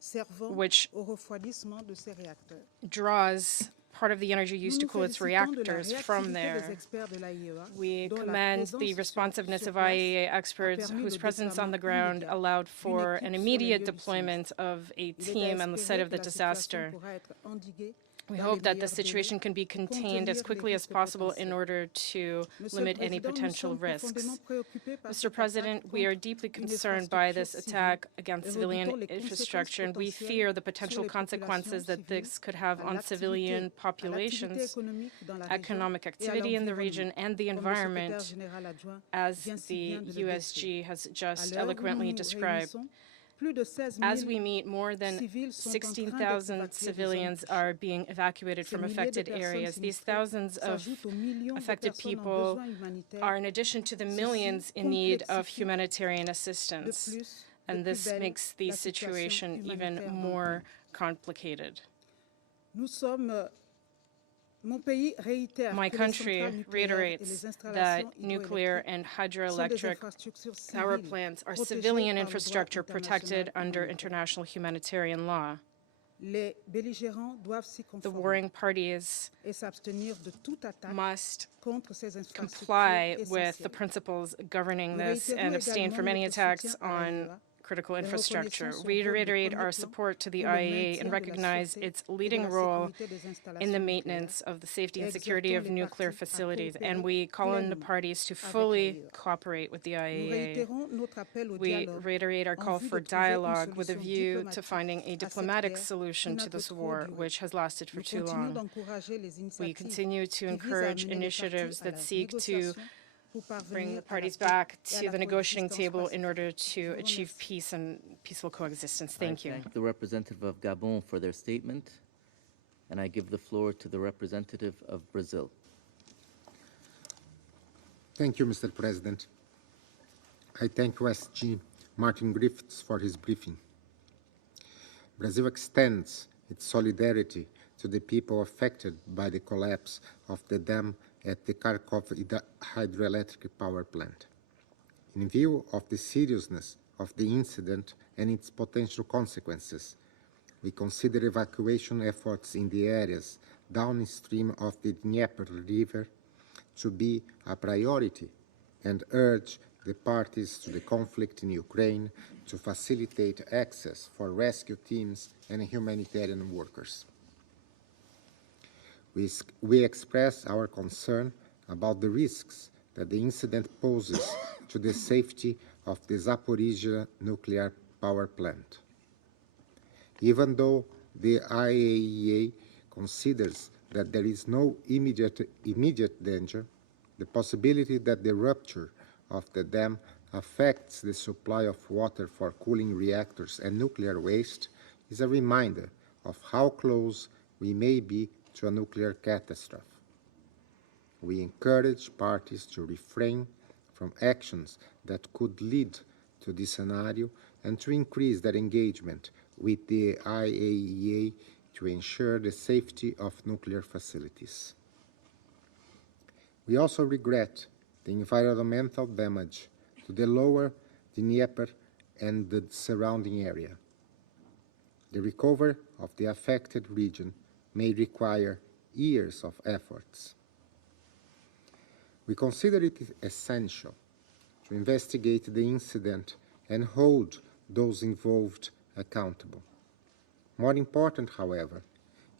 servant which au refroidissement de ces réacteurs. draws part of the energy Nous used to nous cool its félicitons de la reactors from réactivité des there. experts de l'AIEA, We dont la commend présence the sur responsiveness of place IAEA a experts permis whose le presence on the déploiement ground immédiat allowed d'une for équipe an sur les immediate lieux du deployment of a Il est à team on the site espérer of que the la situation disaster. pourra être endiguée We dans hope les that the meilleurs situation délais, can be contained as contenir quickly les as risques possible in potentiels. order to Monsieur le limit any Président, nous potential sommes risks. profondément préoccupés par Mr. cette President, attaque we are contre deeply une concerned by infrastructure this civile attack against et civilian redoutons les infrastructure, and we conséquences fear the potentielles potential sur les consequences that populations this could have à on civilian l'activité populations, économique dans la région economic et à activity in the region, l'environnement, and the comme le secrétaire environment, général adjoint as vient si the bien de le décrire. USG has À just l'heure où nous eloquently nous described. réunissons, plus de 16 As 000 we meet, more than civils sont en train d'être 16,000 évacués des zones civilians touchées. are being evacuated Ces from milliers de affected personnes areas. These sinistrées thousands of s'ajoutent aux millions de affected personnes en people besoin humanitaire. are in addition to the Ceci millions in need of complexifie humanitarian de assistance. plus, And de plus this belle makes the la situation situation even humanitaire dans le more pays. complicated. Nous sommes Mon pays réitère My que les country centrales nucléaires et les reiterates that installations nuclear hydroélectriques and sont des hydroelectric infrastructures power civiles plants are protégées civilian par le droit infrastructure protected international under humanitaire. international humanitarian law. Les belligérants doivent s'y The conformer warring parties et s'abstenir de toute attaque must contre ces infrastructures comply with the essentielles. principles governing Nous this and réitérons abstain from également any notre attacks soutien à on l'AIEA critical et infrastructure. reconnaissons son We rôle de reiterate premier our plan support to the pour le IAEA maintien and de la recognize sûreté its et de leading la role sécurité des in the installations maintenance nucléaires of the safety and et security of exhortons les nuclear parties à facilities, coopérer and we call on the pleinement parties to avec fully l'AIEA. cooperate with the Nous IAEA. réitérons notre appel au We dialogue reiterate our en call vue for de trouver une dialogue with a solution view to diplomatique finding a à cette diplomatic guerre solution qui to n'a que this trop war, duré. which has lasted for Nous too continuons long. d'encourager les We initiatives continue to qui visent à encourage amener les initiatives parties à that la seek to négociation pour bring parvenir the à la parties paix back et à to la the negotiating coexistence table in pacifique. order Je to vous achieve remercie. peace and peaceful coexistence. I Thank you. thank the representative of Gabon for their statement, and I give the floor to the representative of Brazil. Thank you, Mr. President. I thank USG Martin Griffiths for his briefing. Brazil extends its solidarity to the people affected by the collapse of the dam at the Kharkov hydroelectric power plant. In view of the seriousness of the incident and its potential consequences, we consider evacuation efforts in the areas downstream of the Dnieper River to be a priority and urge the parties to the conflict in Ukraine to facilitate access for rescue teams and humanitarian workers. We express our concern about the risks that the incident poses to the safety of the Zaporizhia nuclear power plant. Even though the IAEA considers that there is no immediate danger, the possibility that the rupture of the dam affects the supply of water for cooling reactors and nuclear waste is a reminder of how close we may be to a nuclear catastrophe. We encourage parties to refrain from actions that could lead to this scenario and to increase their engagement with the IAEA to ensure the safety of nuclear facilities. We also regret the environmental damage to the lower Dnieper and the surrounding area. The recovery of the affected region may require years of efforts. We consider it essential to investigate the incident and hold those involved accountable. More important, however,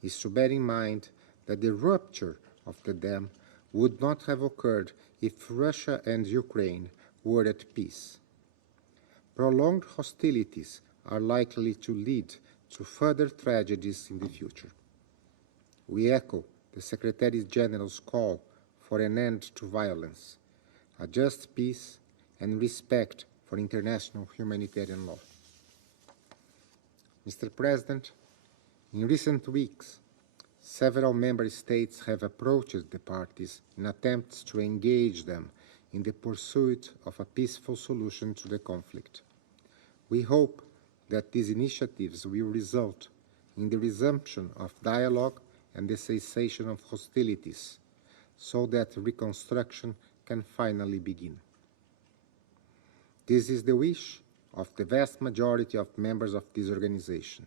is to bear in mind that the rupture of the dam would not have occurred if Russia and Ukraine were at peace. Prolonged hostilities are likely to lead to further tragedies in the future. We echo the Secretary General's call for an end to violence, a just peace, and respect for international humanitarian law. Mr. President, in recent weeks, several member states have approached the parties in attempts to engage them in the pursuit of a peaceful solution to the conflict. We hope that these initiatives will result in the resumption of dialogue and the cessation of hostilities, so that reconstruction can finally begin. This is the wish of the vast majority of members of this organization.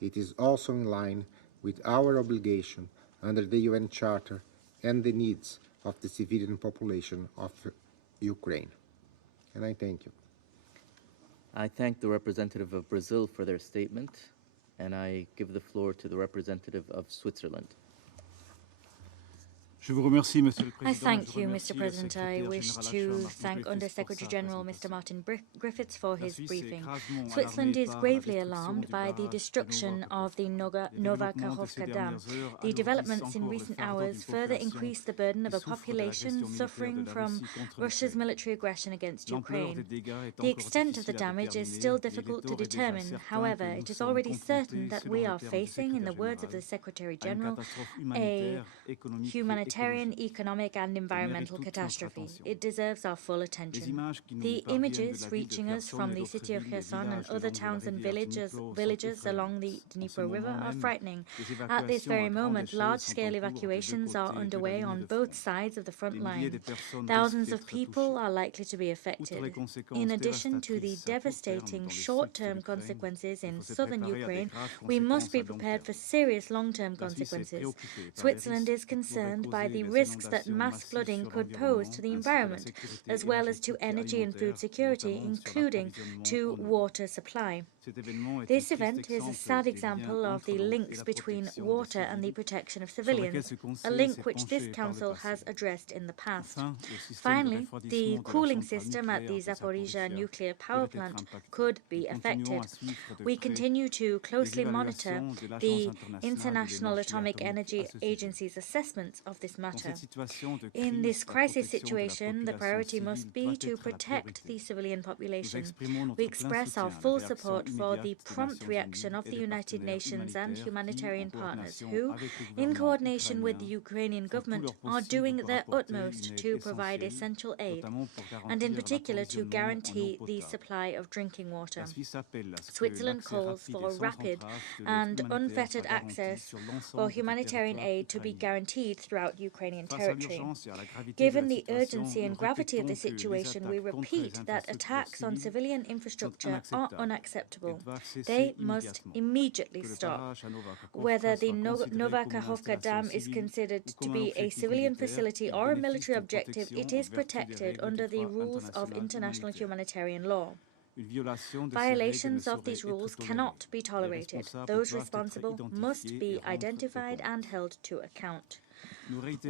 It is also in line with our obligation under the UN Charter and the needs of the civilian population of Ukraine. And I thank you. I thank the representative of Brazil for their statement, and I give the floor to the representative of Switzerland. I thank you, Mr. President. I wish to thank Under Secretary General Mr. Martin Griffiths for his briefing. Switzerland is gravely alarmed by the destruction of the Nova Kajovka Dam. The developments in recent hours further increase the burden of a population suffering from Russia's military aggression against Ukraine. The extent of the damage is still difficult to determine. However, it is already certain that we are facing, in the words of the Secretary General, a humanitarian, economic and environmental catastrophe. It deserves our full attention. The images reaching us from the city of Kherson and other towns and villages along the Dnieper River are frightening. At this very moment, large-scale evacuations are underway on both sides of the front line. Thousands of people are likely to be affected. In addition to the devastating short-term consequences in southern Ukraine, we must be prepared for serious long-term consequences. Switzerland is concerned by the risks that mass flooding could pose to the environment, as well as to energy and food security, including to water supply. This event is a sad example of the links between water and the protection of civilians, a link which this Council has addressed in the past. Finally, the cooling system at the Zaporizhzhia nuclear power plant could be affected. We continue to closely monitor the International Atomic Energy Agency's assessments of this matter. In this crisis situation, the priority must be to protect the civilian population. We express our full support for the prompt reaction of the United Nations and humanitarian partners who, in coordination with the Ukrainian government, are doing their utmost to provide essential aid, and in particular to guarantee the supply of drinking water. Switzerland calls for rapid and unfettered access for humanitarian aid to be guaranteed throughout Ukrainian territory. Given the urgency and gravity of the situation, we repeat that attacks on civilian infrastructure are unacceptable. They must immediately stop. Whether the Nova Kajovka Dam is considered to be a civilian facility or a military objective, it is protected under the rules of international humanitarian law. Violations of these rules cannot be tolerated. Those responsible must be identified and held to account.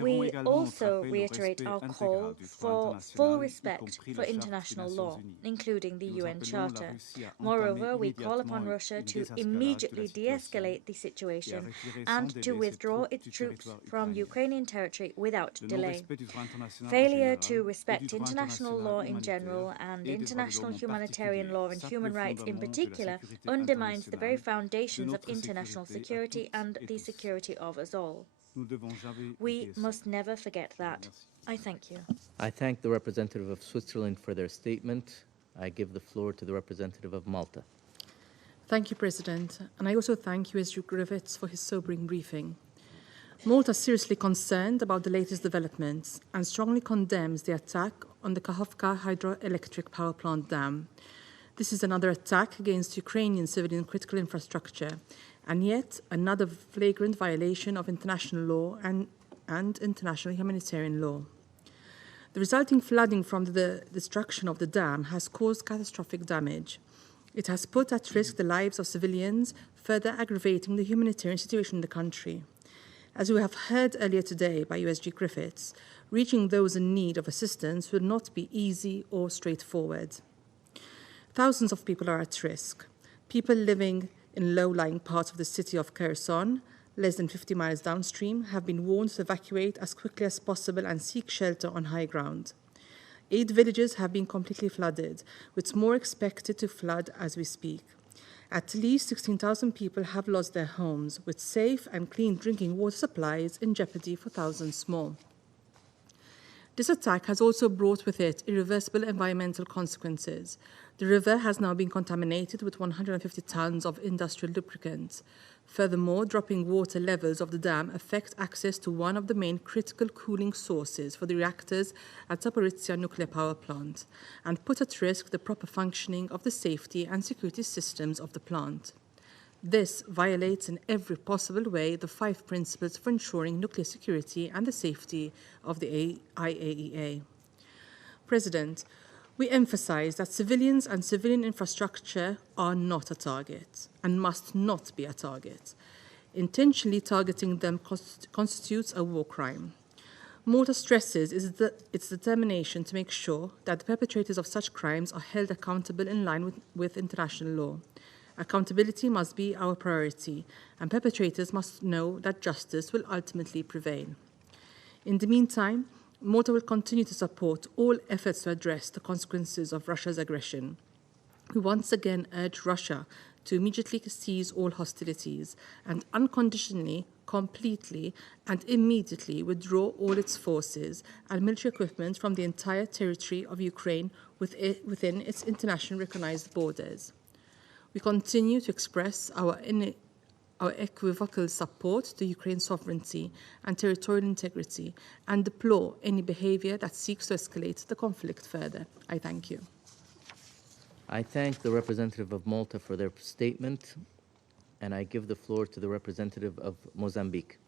We also reiterate our call for full respect for international law, including the UN Charter. Moreover, we call upon Russia to immediately de-escalate the situation and to withdraw its troops from Ukrainian territory without delay. Failure to respect international law in general and international humanitarian law and human rights in particular undermines the very foundations of international security and the security of us all. We must never forget that. I thank you. I thank the representative of Switzerland for their statement. I give the floor to the representative of Malta. Thank you, President. And I also thank USG Griffiths for his sobering briefing. Malta is seriously concerned about the latest developments and strongly condemns the attack on the KAJOVKA hydroelectric power plant dam. This is another attack against Ukrainian civilian critical infrastructure, and yet another flagrant violation of international law and international humanitarian law. The resulting flooding from the destruction of the dam has caused catastrophic damage. It has put at risk the lives of civilians, further aggravating the humanitarian situation in the country. As we have heard earlier today by USG Griffiths, reaching those in need of assistance will not be easy or straightforward. Thousands of people are at risk. People living in low-lying parts of the city of Kherson, less than 50 miles downstream, have been warned to evacuate as quickly as possible and seek shelter on high ground. 8 villages have been completely flooded, with more expected to flood as we speak. At least 16,000 people have lost their homes, with safe and clean drinking water supplies in jeopardy for thousands more. This attack has also brought with it irreversible environmental consequences. The river has now been contaminated with 150 tons of industrial lubricant. Furthermore, dropping water levels of the dam affect access to one of the main critical cooling sources for the reactors at Zaporizhzhia nuclear power plant and put at risk the proper functioning of the safety and security systems of the plant. This violates in every possible way the 5 principles for ensuring nuclear security and the safety of the IAEA. President, we emphasize that civilians and civilian infrastructure are not a target and must not be a target. Intentionally targeting them constitutes a war crime. Malta stresses its determination to make sure that the perpetrators of such crimes are held accountable in line with international law. Accountability must be our priority, and perpetrators must know that justice will ultimately prevail. In the meantime, Malta will continue to support all efforts to address the consequences of Russia's aggression. We once again urge Russia to immediately cease all hostilities and unconditionally, completely, and immediately withdraw all its forces and military equipment from the entire territory of Ukraine within its internationally recognized borders. We continue to express our equivocal support to Ukraine's sovereignty and territorial integrity and deplore any behavior that seeks to escalate the conflict further. I thank you. I thank the representative of Malta for their statement, and I give the floor to the representative of Mozambique.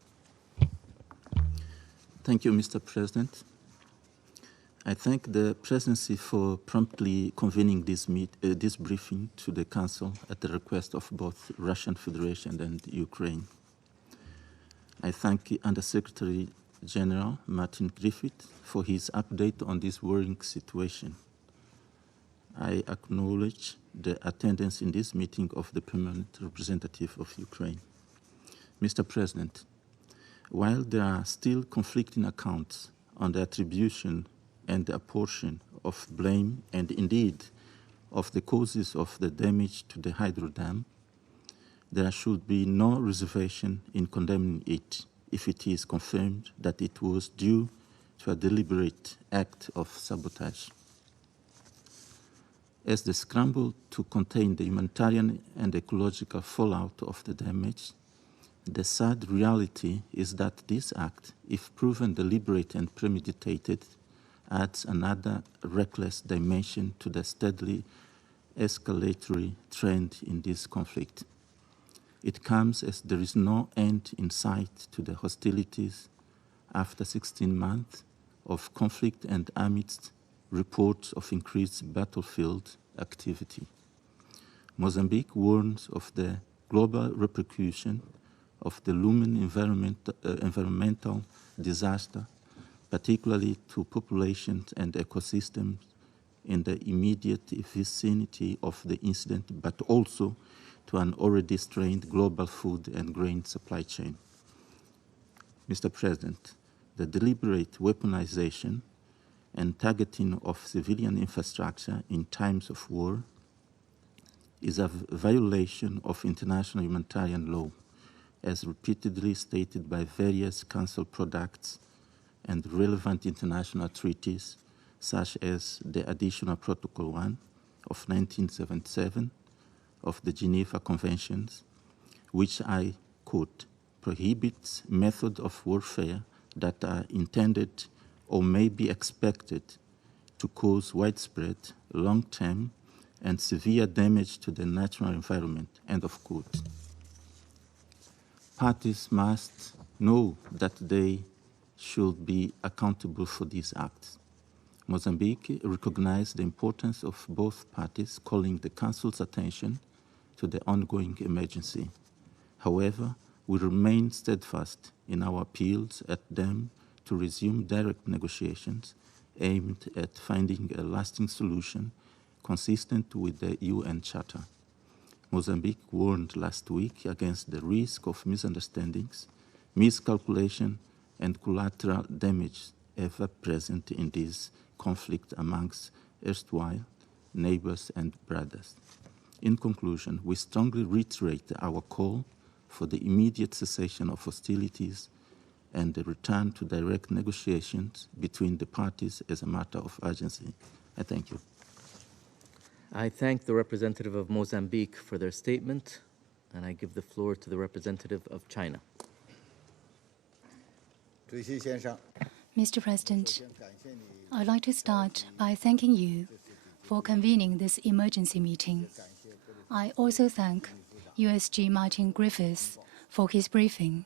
Thank you, Mr. President. I thank the presidency for promptly convening this briefing to the Council at the request of both Russian Federation and Ukraine. I thank Undersecretary General Martin Griffiths for his update on this worrying situation. I acknowledge the attendance in this meeting of the permanent representative of Ukraine. Mr. President, while there are still conflicting accounts on the attribution and the apportion of blame and indeed of the causes of the damage to the hydro dam, there should be no reservation in condemning it if it is confirmed that it was due to a deliberate act of sabotage. As the scramble to contain the humanitarian and ecological fallout of the damage, the sad reality is that this act, if proven deliberate and premeditated, adds another reckless dimension to the steadily escalatory trend in this conflict. It comes as there is no end in sight to the hostilities after 16 months of conflict and amidst reports of increased battlefield activity. Mozambique warns of the global repercussion of the looming environmental disaster, particularly to populations and ecosystems in the immediate vicinity of the incident, but also to an already strained global food and grain supply chain. Mr. President, the deliberate weaponization and targeting of civilian infrastructure in times of war is a violation of international humanitarian law, as repeatedly stated by various Council products and relevant international treaties, such as the Additional Protocol 1 of 1977 of the Geneva Conventions, which I quote, prohibits methods of warfare that are intended or may be expected to cause widespread, long-term, and severe damage to the natural environment, end of quote. Parties must know that they should be accountable for these acts. Mozambique recognized the importance of both parties calling the Council's attention to the ongoing emergency. However, we remain steadfast in our appeals at them to resume direct negotiations aimed at finding a lasting solution consistent with the UN Charter. Mozambique warned last week against the risk of misunderstandings, miscalculation, and collateral damage ever present in this conflict amongst erstwhile neighbors and brothers. In conclusion, we strongly reiterate our call for the immediate cessation of hostilities and the return to direct negotiations between the parties as a matter of urgency. I thank you. I thank the representative of Mozambique for their statement, and I give the floor to the representative of China. Mr. President, I'd like to start by thanking you for convening this emergency meeting. I also thank USG Martin Griffiths for his briefing.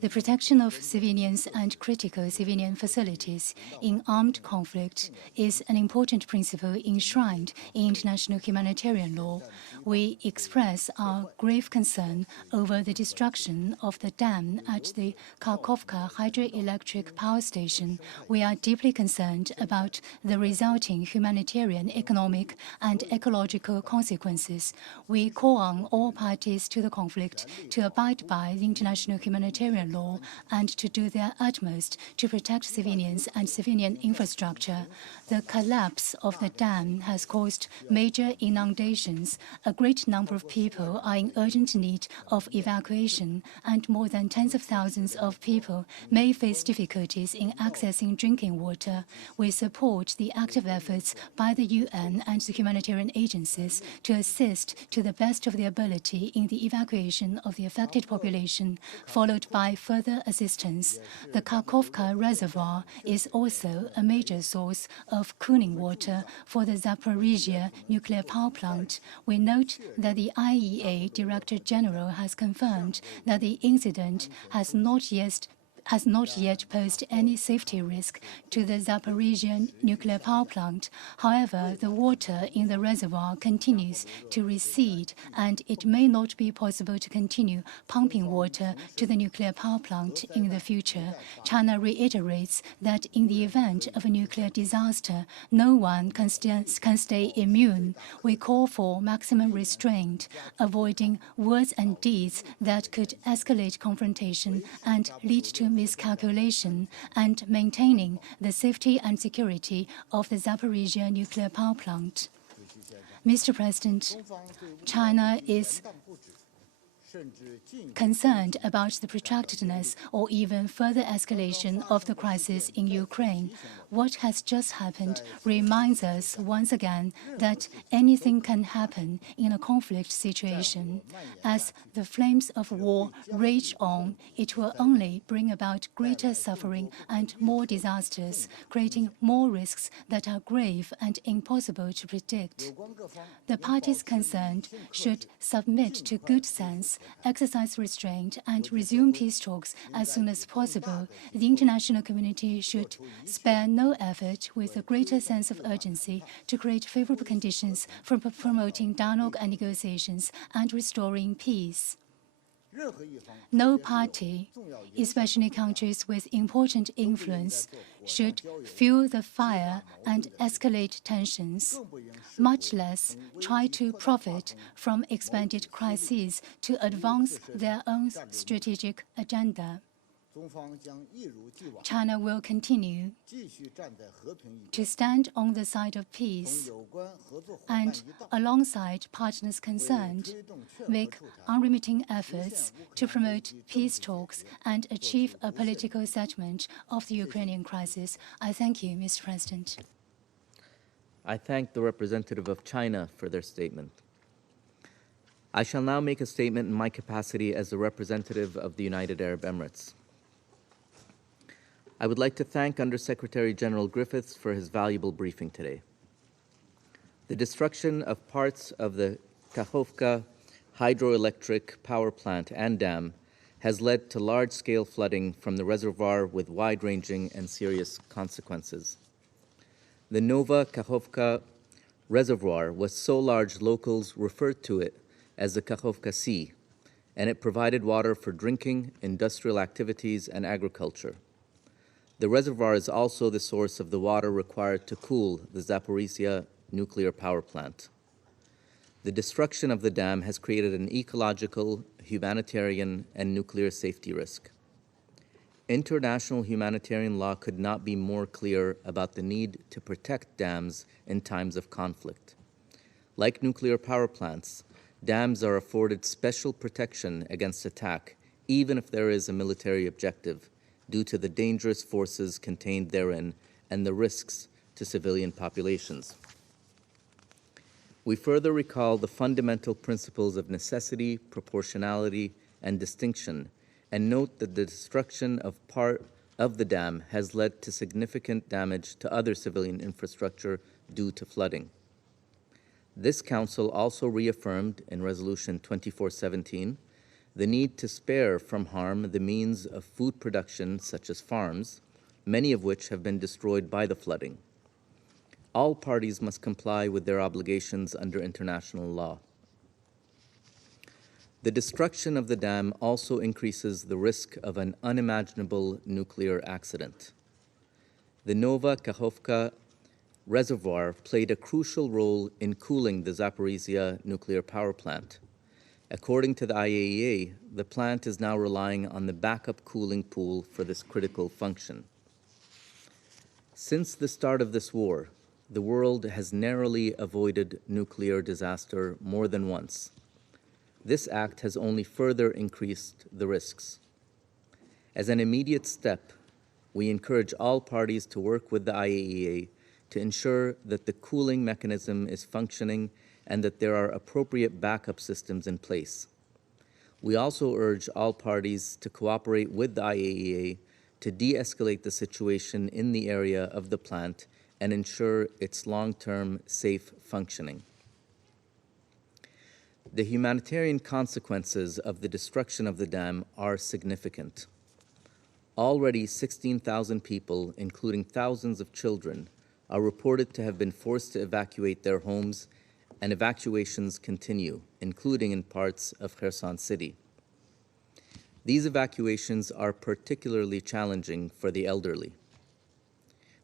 The protection of civilians and critical civilian facilities in armed conflict is an important principle enshrined in international humanitarian law. We express our grave concern over the destruction of the dam at the KAJOVKA hydroelectric power station. We are deeply concerned about the resulting humanitarian, economic, and ecological consequences. We call on all parties to the conflict to abide by the international humanitarian law and to do their utmost to protect civilians and civilian infrastructure. The collapse of the dam has caused major inundations. A great number of people are in urgent need of evacuation, and more than tens of thousands of people may face difficulties in accessing drinking water. We support the active efforts by the UN and the humanitarian agencies to assist to the best of their ability in the evacuation of the affected population, followed by further assistance. The KAJOVKA reservoir is also a major source of cooling water for the Zaporizhia nuclear power plant. We note that the IAEA Director General has confirmed that the incident has not yet posed any safety risk to the Zaporizhia nuclear power plant. However, the water in the reservoir continues to recede, and it may not be possible to continue pumping water to the nuclear power plant in the future. China reiterates that in the event of a nuclear disaster, no one can stay immune. We call for maximum restraint, avoiding words and deeds that could escalate confrontation and lead to miscalculation, and maintaining the safety and security of the Zaporizhia nuclear power plant. Mr. President, China is concerned about the protractedness or even further escalation of the crisis in Ukraine. What has just happened reminds us once again that anything can happen in a conflict situation. As the flames of war rage on, it will only bring about greater suffering and more disasters, creating more risks that are grave and impossible to predict. The parties concerned should submit to good sense, exercise restraint, and resume peace talks as soon as possible. The international community should spare no effort with a greater sense of urgency to create favorable conditions for promoting dialogue and negotiations and restoring peace. No party, especially countries with important influence, should fuel the fire and escalate tensions, much less try to profit from expanded crises to advance their own strategic agenda. China will continue to stand on the side of peace and, alongside partners concerned, make unremitting efforts to promote peace talks and achieve a political settlement of the Ukrainian crisis. I thank you, Mr. President. I thank the representative of China for their statement. I shall now make a statement in my capacity as the representative of the United Arab Emirates. I would like to thank Undersecretary General Griffiths for his valuable briefing today. The destruction of parts of the KAJOVKA hydroelectric power plant and dam has led to large-scale flooding from the reservoir with wide-ranging and serious consequences. The Nova KAJOVKA reservoir was so large locals referred to it as the KAJOVKA Sea, and it provided water for drinking, industrial activities, and agriculture. The reservoir is also the source of the water required to cool the Zaporizhia nuclear power plant. The destruction of the dam has created an ecological, humanitarian, and nuclear safety risk. International humanitarian law could not be more clear about the need to protect dams in times of conflict. Like nuclear power plants, dams are afforded special protection against attack, even if there is a military objective, due to the dangerous forces contained therein and the risks to civilian populations. We further recall the fundamental principles of necessity, proportionality, and distinction, and note that the destruction of part of the dam has led to significant damage to other civilian infrastructure due to flooding. This Council also reaffirmed in Resolution 2417 the need to spare from harm the means of food production, such as farms, many of which have been destroyed by the flooding. All parties must comply with their obligations under international law. The destruction of the dam also increases the risk of an unimaginable nuclear accident. The Nova KAJOVKA reservoir played a crucial role in cooling the Zaporizhia nuclear power plant. According to the IAEA, the plant is now relying on the backup cooling pool for this critical function. Since the start of this war, the world has narrowly avoided nuclear disaster more than once. This act has only further increased the risks. As an immediate step, we encourage all parties to work with the IAEA to ensure that the cooling mechanism is functioning and that there are appropriate backup systems in place. We also urge all parties to cooperate with the IAEA to de-escalate the situation in the area of the plant and ensure its long-term safe functioning. The humanitarian consequences of the destruction of the dam are significant. Already 16,000 people, including thousands of children, are reported to have been forced to evacuate their homes, and evacuations continue, including in parts of Kherson City. These evacuations are particularly challenging for the elderly.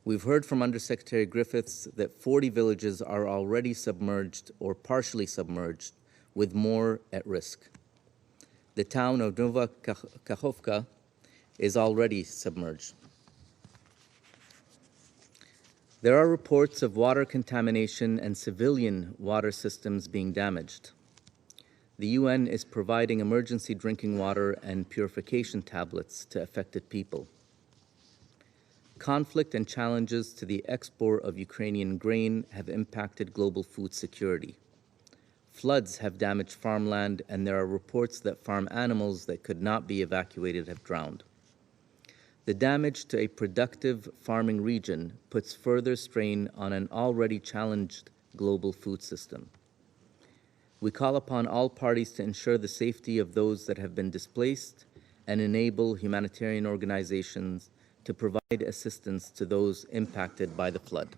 We've heard from Undersecretary Griffiths that 40 villages are already submerged or partially submerged, with more at risk. The town of Nova KAJOVKA is already submerged. There are reports of water contamination and civilian water systems being damaged. The UN is providing emergency drinking water and purification tablets to affected people. Conflict and challenges to the export of Ukrainian grain have impacted global food security. Floods have damaged farmland, and there are reports that farm animals that could not be evacuated have drowned. The damage to a productive farming region puts further strain on an already challenged global food system. We call upon all parties to ensure the safety of those that have been displaced and enable humanitarian organizations to provide assistance to those impacted by the flood.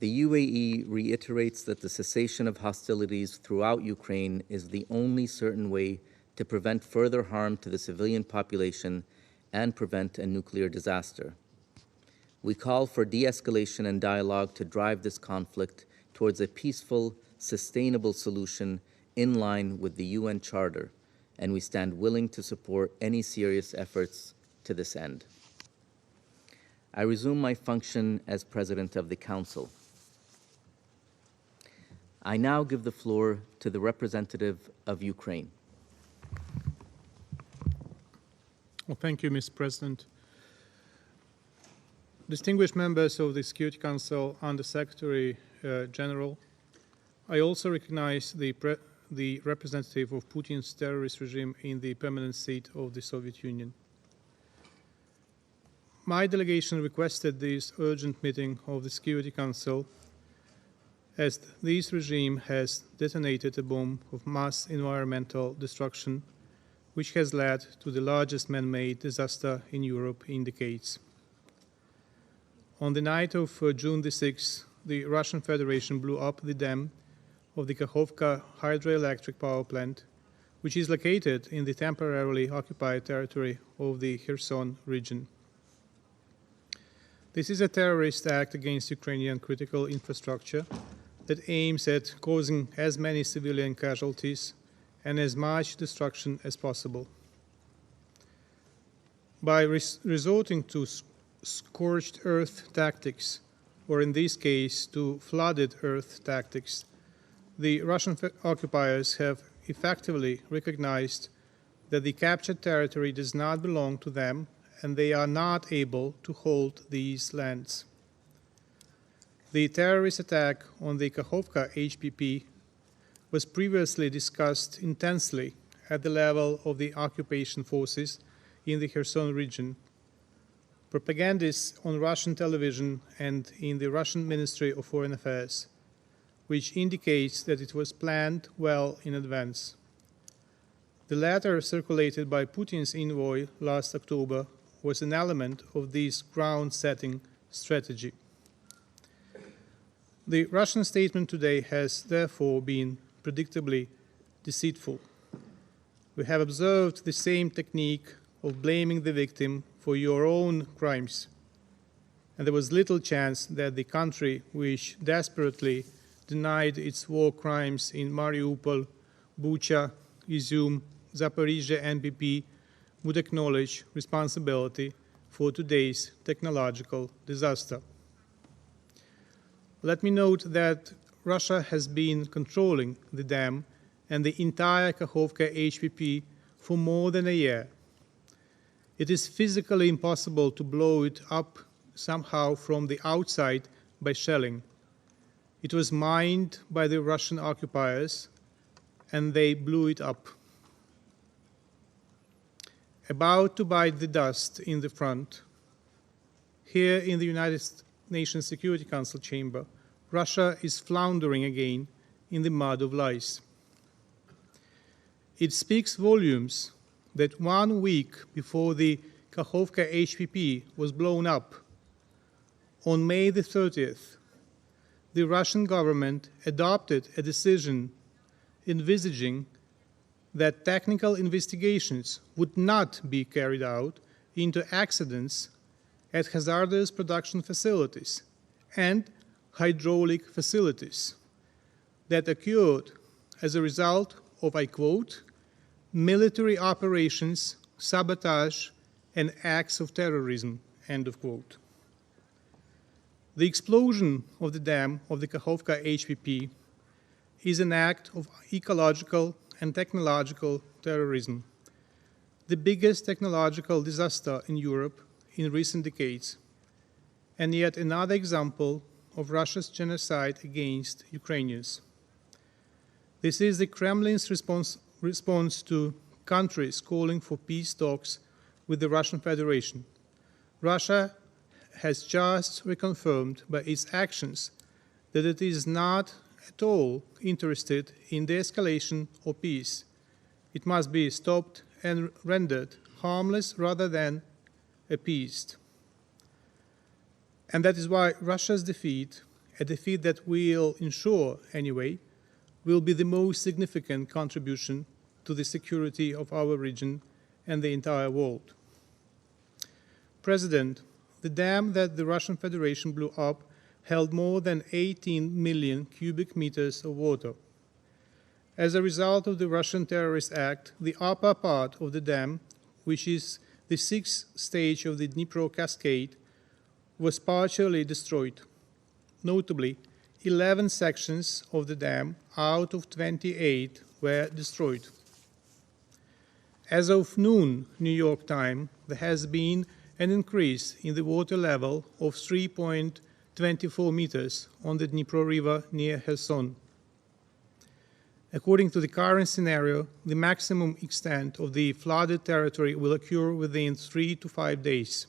The UAE reiterates that the cessation of hostilities throughout Ukraine is the only certain way to prevent further harm to the civilian population and prevent a nuclear disaster. We call for de-escalation and dialogue to drive this conflict towards a peaceful, sustainable solution in line with the UN Charter, and we stand willing to support any serious efforts to this end. I resume my function as President of the Council. I now give the floor to the representative of Ukraine. Well, thank you, Mr. President. Distinguished members of the Security Council, Under-Secretary General, I also recognize the representative of Putin's terrorist regime in the permanent seat of the Soviet Union. My delegation requested this urgent meeting of the Security Council as this regime has detonated a bomb of mass environmental destruction which has led to the largest man-made disaster in Europe in decades. On the night of June the 6th, the Russian Federation blew up the dam of the KAJOVKA hydroelectric power plant, which is located in the temporarily occupied territory of the Kherson region. This is a terrorist act against Ukrainian critical infrastructure that aims at causing as many civilian casualties and as much destruction as possible. By resorting to scorched earth tactics, or in this case to flooded earth tactics, the Russian occupiers have effectively recognized that the captured territory does not belong to them and they are not able to hold these lands. The terrorist attack on the KAJOVKA HPP was previously discussed intensely at the level of the occupation forces in the Kherson region. Propagandists on Russian television and in the Russian Ministry of Foreign Affairs, which indicates that it was planned well in advance. The letter circulated by Putin's envoy last October was an element of this ground-setting strategy. The Russian statement today has therefore been predictably deceitful. We have observed the same technique of blaming the victim for your own crimes, and there was little chance that the country which desperately denied its war crimes in Mariupol, Bucha, Izum, Zaporizhzhia, and BP would acknowledge responsibility for today's technological disaster. Let me note that Russia has been controlling the dam and the entire KAJOVKA HPP for more than a year. It is physically impossible to blow it up somehow from the outside by shelling. It was mined by the Russian occupiers, and they blew it up. About to bite the dust in the front, here in the United Nations Security Council chamber, Russia is floundering again in the mud of lies. It speaks volumes that 1 week before the KAJOVKA HPP was blown up, on May the 30th, the Russian government adopted a decision envisaging that technical investigations would not be carried out into accidents at hazardous production facilities and hydraulic facilities that occurred as a result of, I quote, military operations, sabotage, and acts of terrorism, end of quote. The explosion of the dam of the KAJOVKA HPP is an act of ecological and technological terrorism, the biggest technological disaster in Europe in recent decades, and yet another example of Russia's genocide against Ukrainians. This is the Kremlin's response to countries calling for peace talks with the Russian Federation. Russia has just reconfirmed by its actions that it is not at all interested in the escalation or peace. It must be stopped and rendered harmless rather than appeased. And that is why Russia's defeat a defeat that will ensure, anyway, will be the most significant contribution to the security of our region and the entire world. President, the dam that the Russian Federation blew up held more than 18 million cubic meters of water. As a result of the Russian terrorist act, the upper part of the dam, which is the 6th stage of the Dnipro cascade, was partially destroyed. Notably, 11 sections of the dam out of 28 were destroyed. As of noon New York time, there has been an increase in the water level of 3.24 meters on the Dnipro River near Kherson. According to the current scenario, the maximum extent of the flooded territory will occur within 3 to 5 days.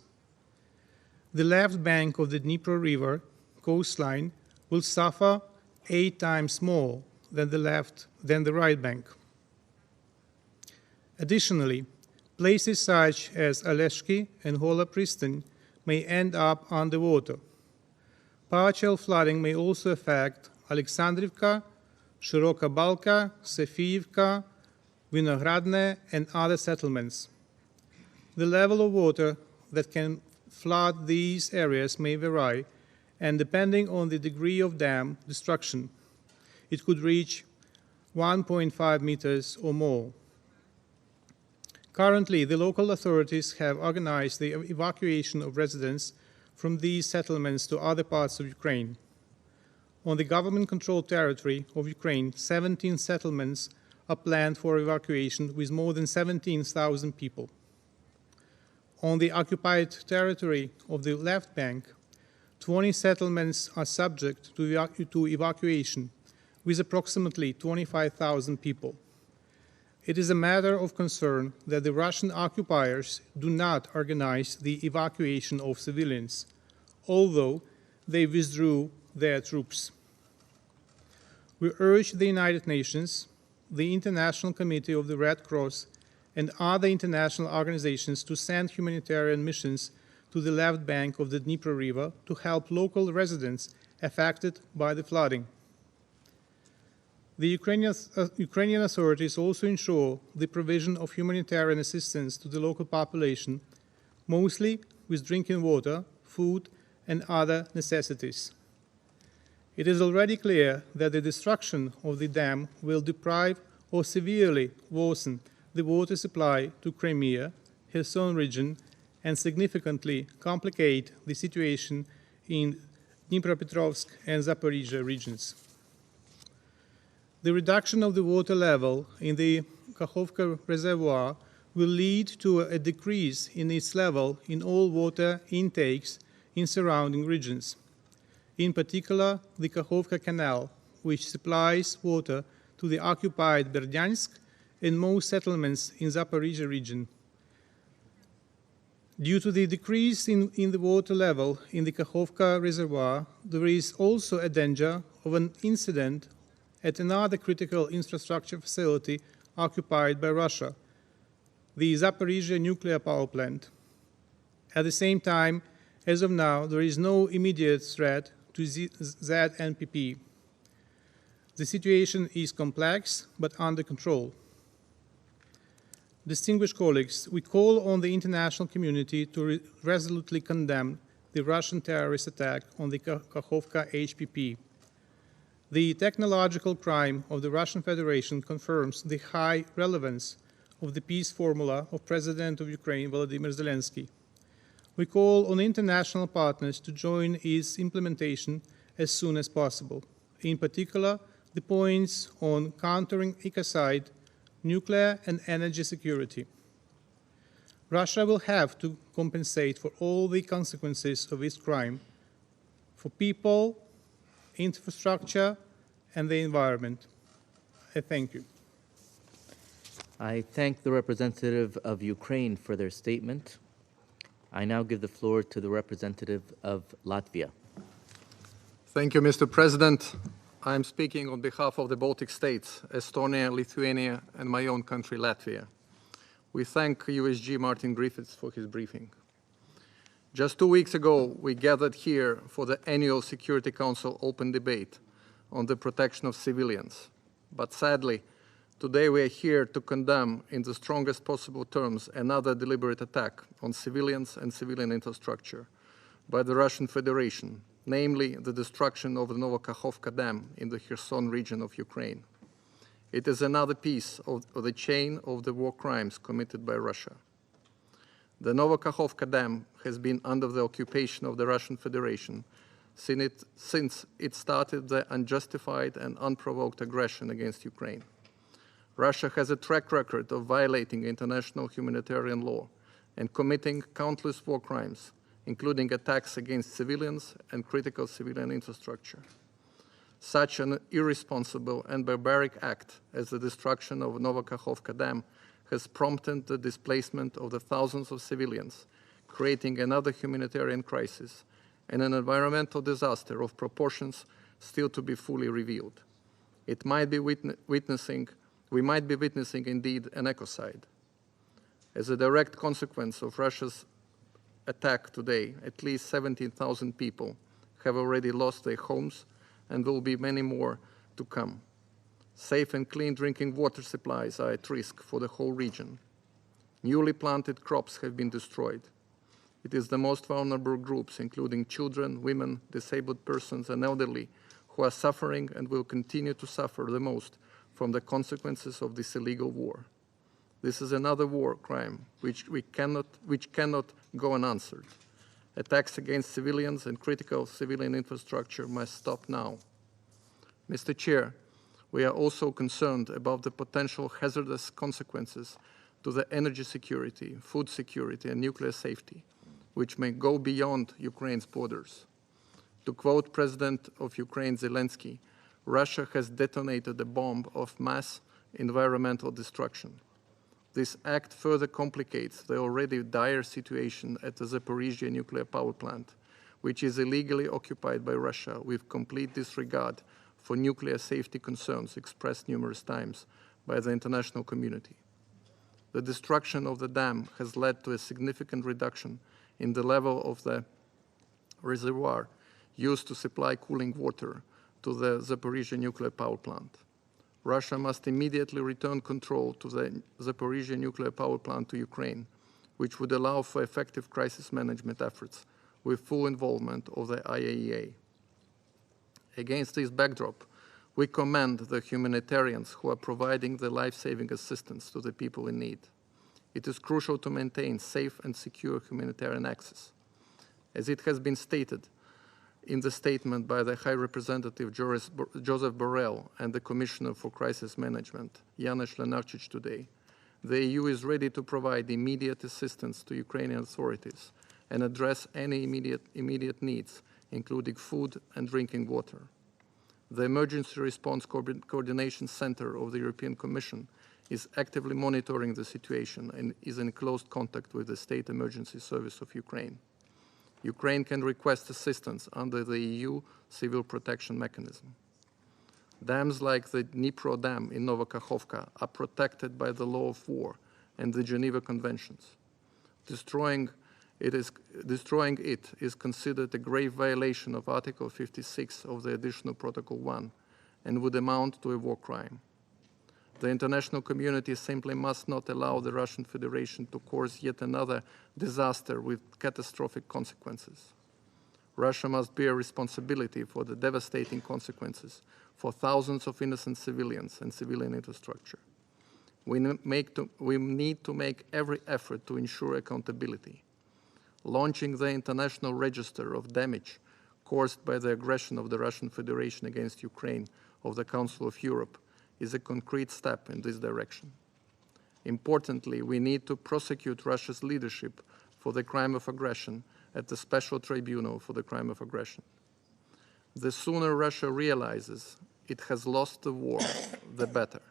The left bank of the Dnipro River coastline will suffer 8 times more than the right bank. Additionally, places such as Aleshki and Hola Pristan may end up underwater. Partial flooding may also affect Alexandrivka, Shiroka Balka, Sofiivka, Vinogradne, and other settlements. The level of water that can flood these areas may vary, and depending on the degree of dam destruction, it could reach 1.5 meters or more. Currently, the local authorities have organized the evacuation of residents from these settlements to other parts of Ukraine. On the government-controlled territory of Ukraine, 17 settlements are planned for evacuation with more than 17,000 people. On the occupied territory of the left bank, 20 settlements are subject to evacuation with approximately 25,000 people. It is a matter of concern that the Russian occupiers do not organize the evacuation of civilians, although they withdrew their troops. We urge the United Nations, the International Committee of the Red Cross, and other international organizations to send humanitarian missions to the left bank of the Dnipro River to help local residents affected by the flooding. The Ukrainian authorities also ensure the provision of humanitarian assistance to the local population, mostly with drinking water, food, and other necessities. It is already clear that the destruction of the dam will deprive or severely worsen the water supply to Crimea, Kherson region, and significantly complicate the situation in Dnipropetrovsk and Zaporizhzhia regions. The reduction of the water level in the Kakhovka reservoir will lead to a decrease in its level in all water intakes in surrounding regions. In particular, the Kakhovka Canal, which supplies water to the occupied Berdyansk and most settlements in Zaporizhzhia region. Due to the decrease in the water level in the Kakhovka reservoir, there is also a danger of an incident at another critical infrastructure facility occupied by Russia, the Zaporizhzhia nuclear power plant. At the same time, as of now, there is no immediate threat to ZNPP. The situation is complex but under control. Distinguished colleagues, we call on the international community to resolutely condemn the Russian terrorist attack on the Kakhovka HPP. The technological crime of the Russian Federation confirms the high relevance of the peace formula of President of Ukraine, Volodymyr Zelensky. We call on international partners to join its implementation as soon as possible, in particular, the points on countering ecocide, nuclear and energy security. Russia will have to compensate for all the consequences of its crime, for people, infrastructure, and the environment. I thank you. I thank the representative of Ukraine for their statement. I now give the floor to the representative of Latvia. Thank you, Mr. President. I am speaking on behalf of the Baltic states, Estonia, Lithuania, and my own country, Latvia. We thank USG Martin Griffiths for his briefing. Just 2 weeks ago, we gathered here for the annual Security Council open debate on the protection of civilians. But sadly, today we are here to condemn in the strongest possible terms another deliberate attack on civilians and civilian infrastructure by the Russian Federation, namely the destruction of the Kakhovka Dam in the Kherson region of Ukraine. It is another piece of the chain of the war crimes committed by Russia. The Kakhovka Dam has been under the occupation of the Russian Federation since it started the unjustified and unprovoked aggression against Ukraine. Russia has a track record of violating international humanitarian law and committing countless war crimes, including attacks against civilians and critical civilian infrastructure. Such an irresponsible and barbaric act as the destruction of Kakhovka Dam has prompted the displacement of the thousands of civilians, creating another humanitarian crisis and an environmental disaster of proportions still to be fully revealed. We might be witnessing indeed an ecocide. As a direct consequence of Russia's attack today, at least 17,000 people have already lost their homes and will be many more to come. Safe and clean drinking water supplies are at risk for the whole region. Newly planted crops have been destroyed. It is the most vulnerable groups, including children, women, disabled persons, and elderly, who are suffering and will continue to suffer the most from the consequences of this illegal war. This is another war crime which cannot go unanswered. Attacks against civilians and critical civilian infrastructure must stop now. Mr. Chair, we are also concerned about the potential hazardous consequences to the energy security, food security, and nuclear safety, which may go beyond Ukraine's borders. To quote President of Ukraine Zelensky, Russia has detonated a bomb of mass environmental destruction. This act further complicates the already dire situation at the Zaporizhzhia nuclear power plant, which is illegally occupied by Russia with complete disregard for nuclear safety concerns expressed numerous times by the international community. The destruction of the dam has led to a significant reduction in the level of the reservoir used to supply cooling water to the Zaporizhzhia nuclear power plant. Russia must immediately return control to the Zaporizhzhia nuclear power plant to Ukraine, which would allow for effective crisis management efforts with full involvement of the IAEA. Against this backdrop, we commend the humanitarians who are providing the life-saving assistance to the people in need. It is crucial to maintain safe and secure humanitarian access. As it has been stated in the statement by the High Representative Joseph Borrell and the Commissioner for Crisis Management, Janusz Lenarčič, today, the EU is ready to provide immediate assistance to Ukrainian authorities and address any immediate needs, including food and drinking water. The Emergency Response Coordination Center of the European Commission is actively monitoring the situation and is in close contact with the State Emergency Service of Ukraine. Ukraine can request assistance under the EU Civil Protection Mechanism. Dams like the Dnipro Dam in Kakhovka are protected by the law of war and the Geneva Conventions. Destroying it is considered a grave violation of Article 56 of the Additional Protocol 1 and would amount to a war crime. The international community simply must not allow the Russian Federation to cause yet another disaster with catastrophic consequences. Russia must bear responsibility for the devastating consequences for thousands of innocent civilians and civilian infrastructure. We need to make every effort to ensure accountability. Launching the International Register of Damage caused by the aggression of the Russian Federation against Ukraine of the Council of Europe is a concrete step in this direction. Importantly, we need to prosecute Russia's leadership for the crime of aggression at the Special Tribunal for the crime of aggression. The sooner Russia realizes it has lost the war, the better.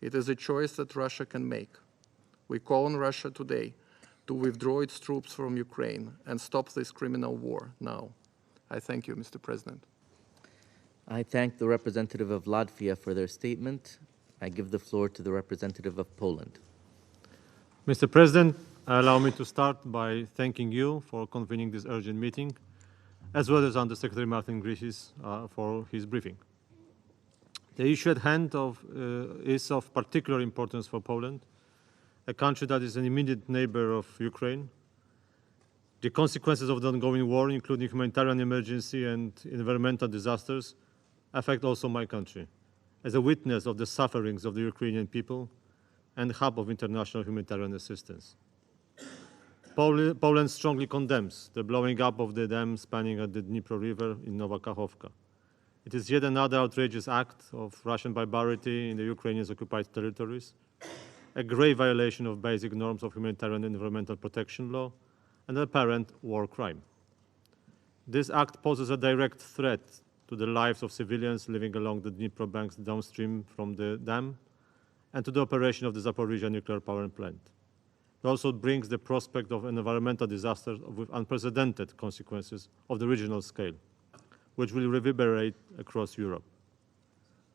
It is a choice that Russia can make. We call on Russia today to withdraw its troops from Ukraine and stop this criminal war now. I thank you, Mr. President. I thank the representative of Latvia for their statement. I give the floor to the representative of Poland. Mr. President, Allow me to start by thanking you for convening this urgent meeting, as well as Undersecretary Martin Griffiths for his briefing. The issue at hand is of particular importance for Poland, a country that is an immediate neighbor of Ukraine. The consequences of the ongoing war, including humanitarian emergency and environmental disasters, affect also my country, as a witness of the sufferings of the Ukrainian people and hub of international humanitarian assistance. Poland strongly condemns the blowing up of the dam spanning at the Dnipro River in Nowa Kachowka. It is yet another outrageous act of Russian barbarity in the Ukrainians' occupied territories, a grave violation of basic norms of humanitarian and environmental protection law, and an apparent war crime. This act poses a direct threat to the lives of civilians living along the Dnipro banks downstream from the dam and to the operation of the Zaporizhzhia nuclear power plant. It also brings the prospect of an environmental disaster with unprecedented consequences of the regional scale, which will reverberate across Europe.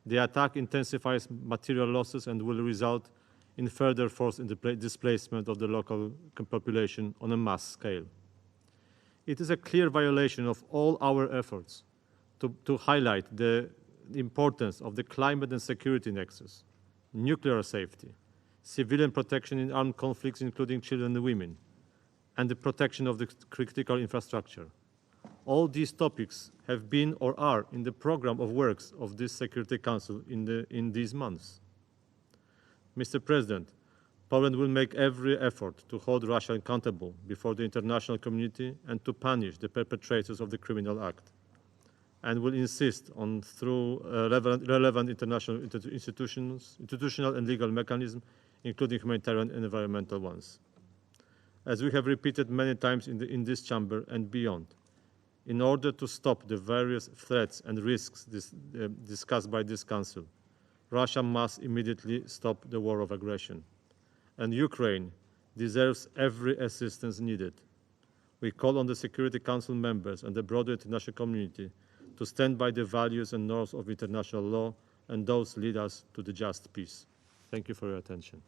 The attack intensifies material losses and will result in further forced displacement of the local population on a mass scale. It is a clear violation of all our efforts to highlight the importance of the climate and security nexus, nuclear safety, civilian protection in armed conflicts, including children and women, and the protection of the critical infrastructure. All these topics have been or are in the program of works of this Security Council in these months. Mr. President, Poland will make every effort to hold Russia accountable before the international community and to punish the perpetrators of the criminal act, and will insist on, through relevant international institutional and legal mechanisms, including humanitarian and environmental ones. As we have repeated many times in this chamber and beyond, in order to stop the various threats and risks discussed by this Council, Russia must immediately stop the war of aggression. And Ukraine deserves every assistance needed. We call on the Security Council members and the broader international community to stand by the values and norms of international law and those lead us to the just peace. Thank you for your attention.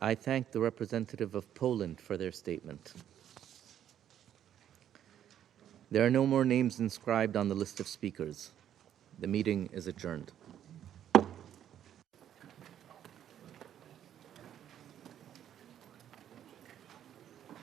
I thank the representative of Poland for their statement. There are no more names inscribed on the list of speakers. The meeting is adjourned.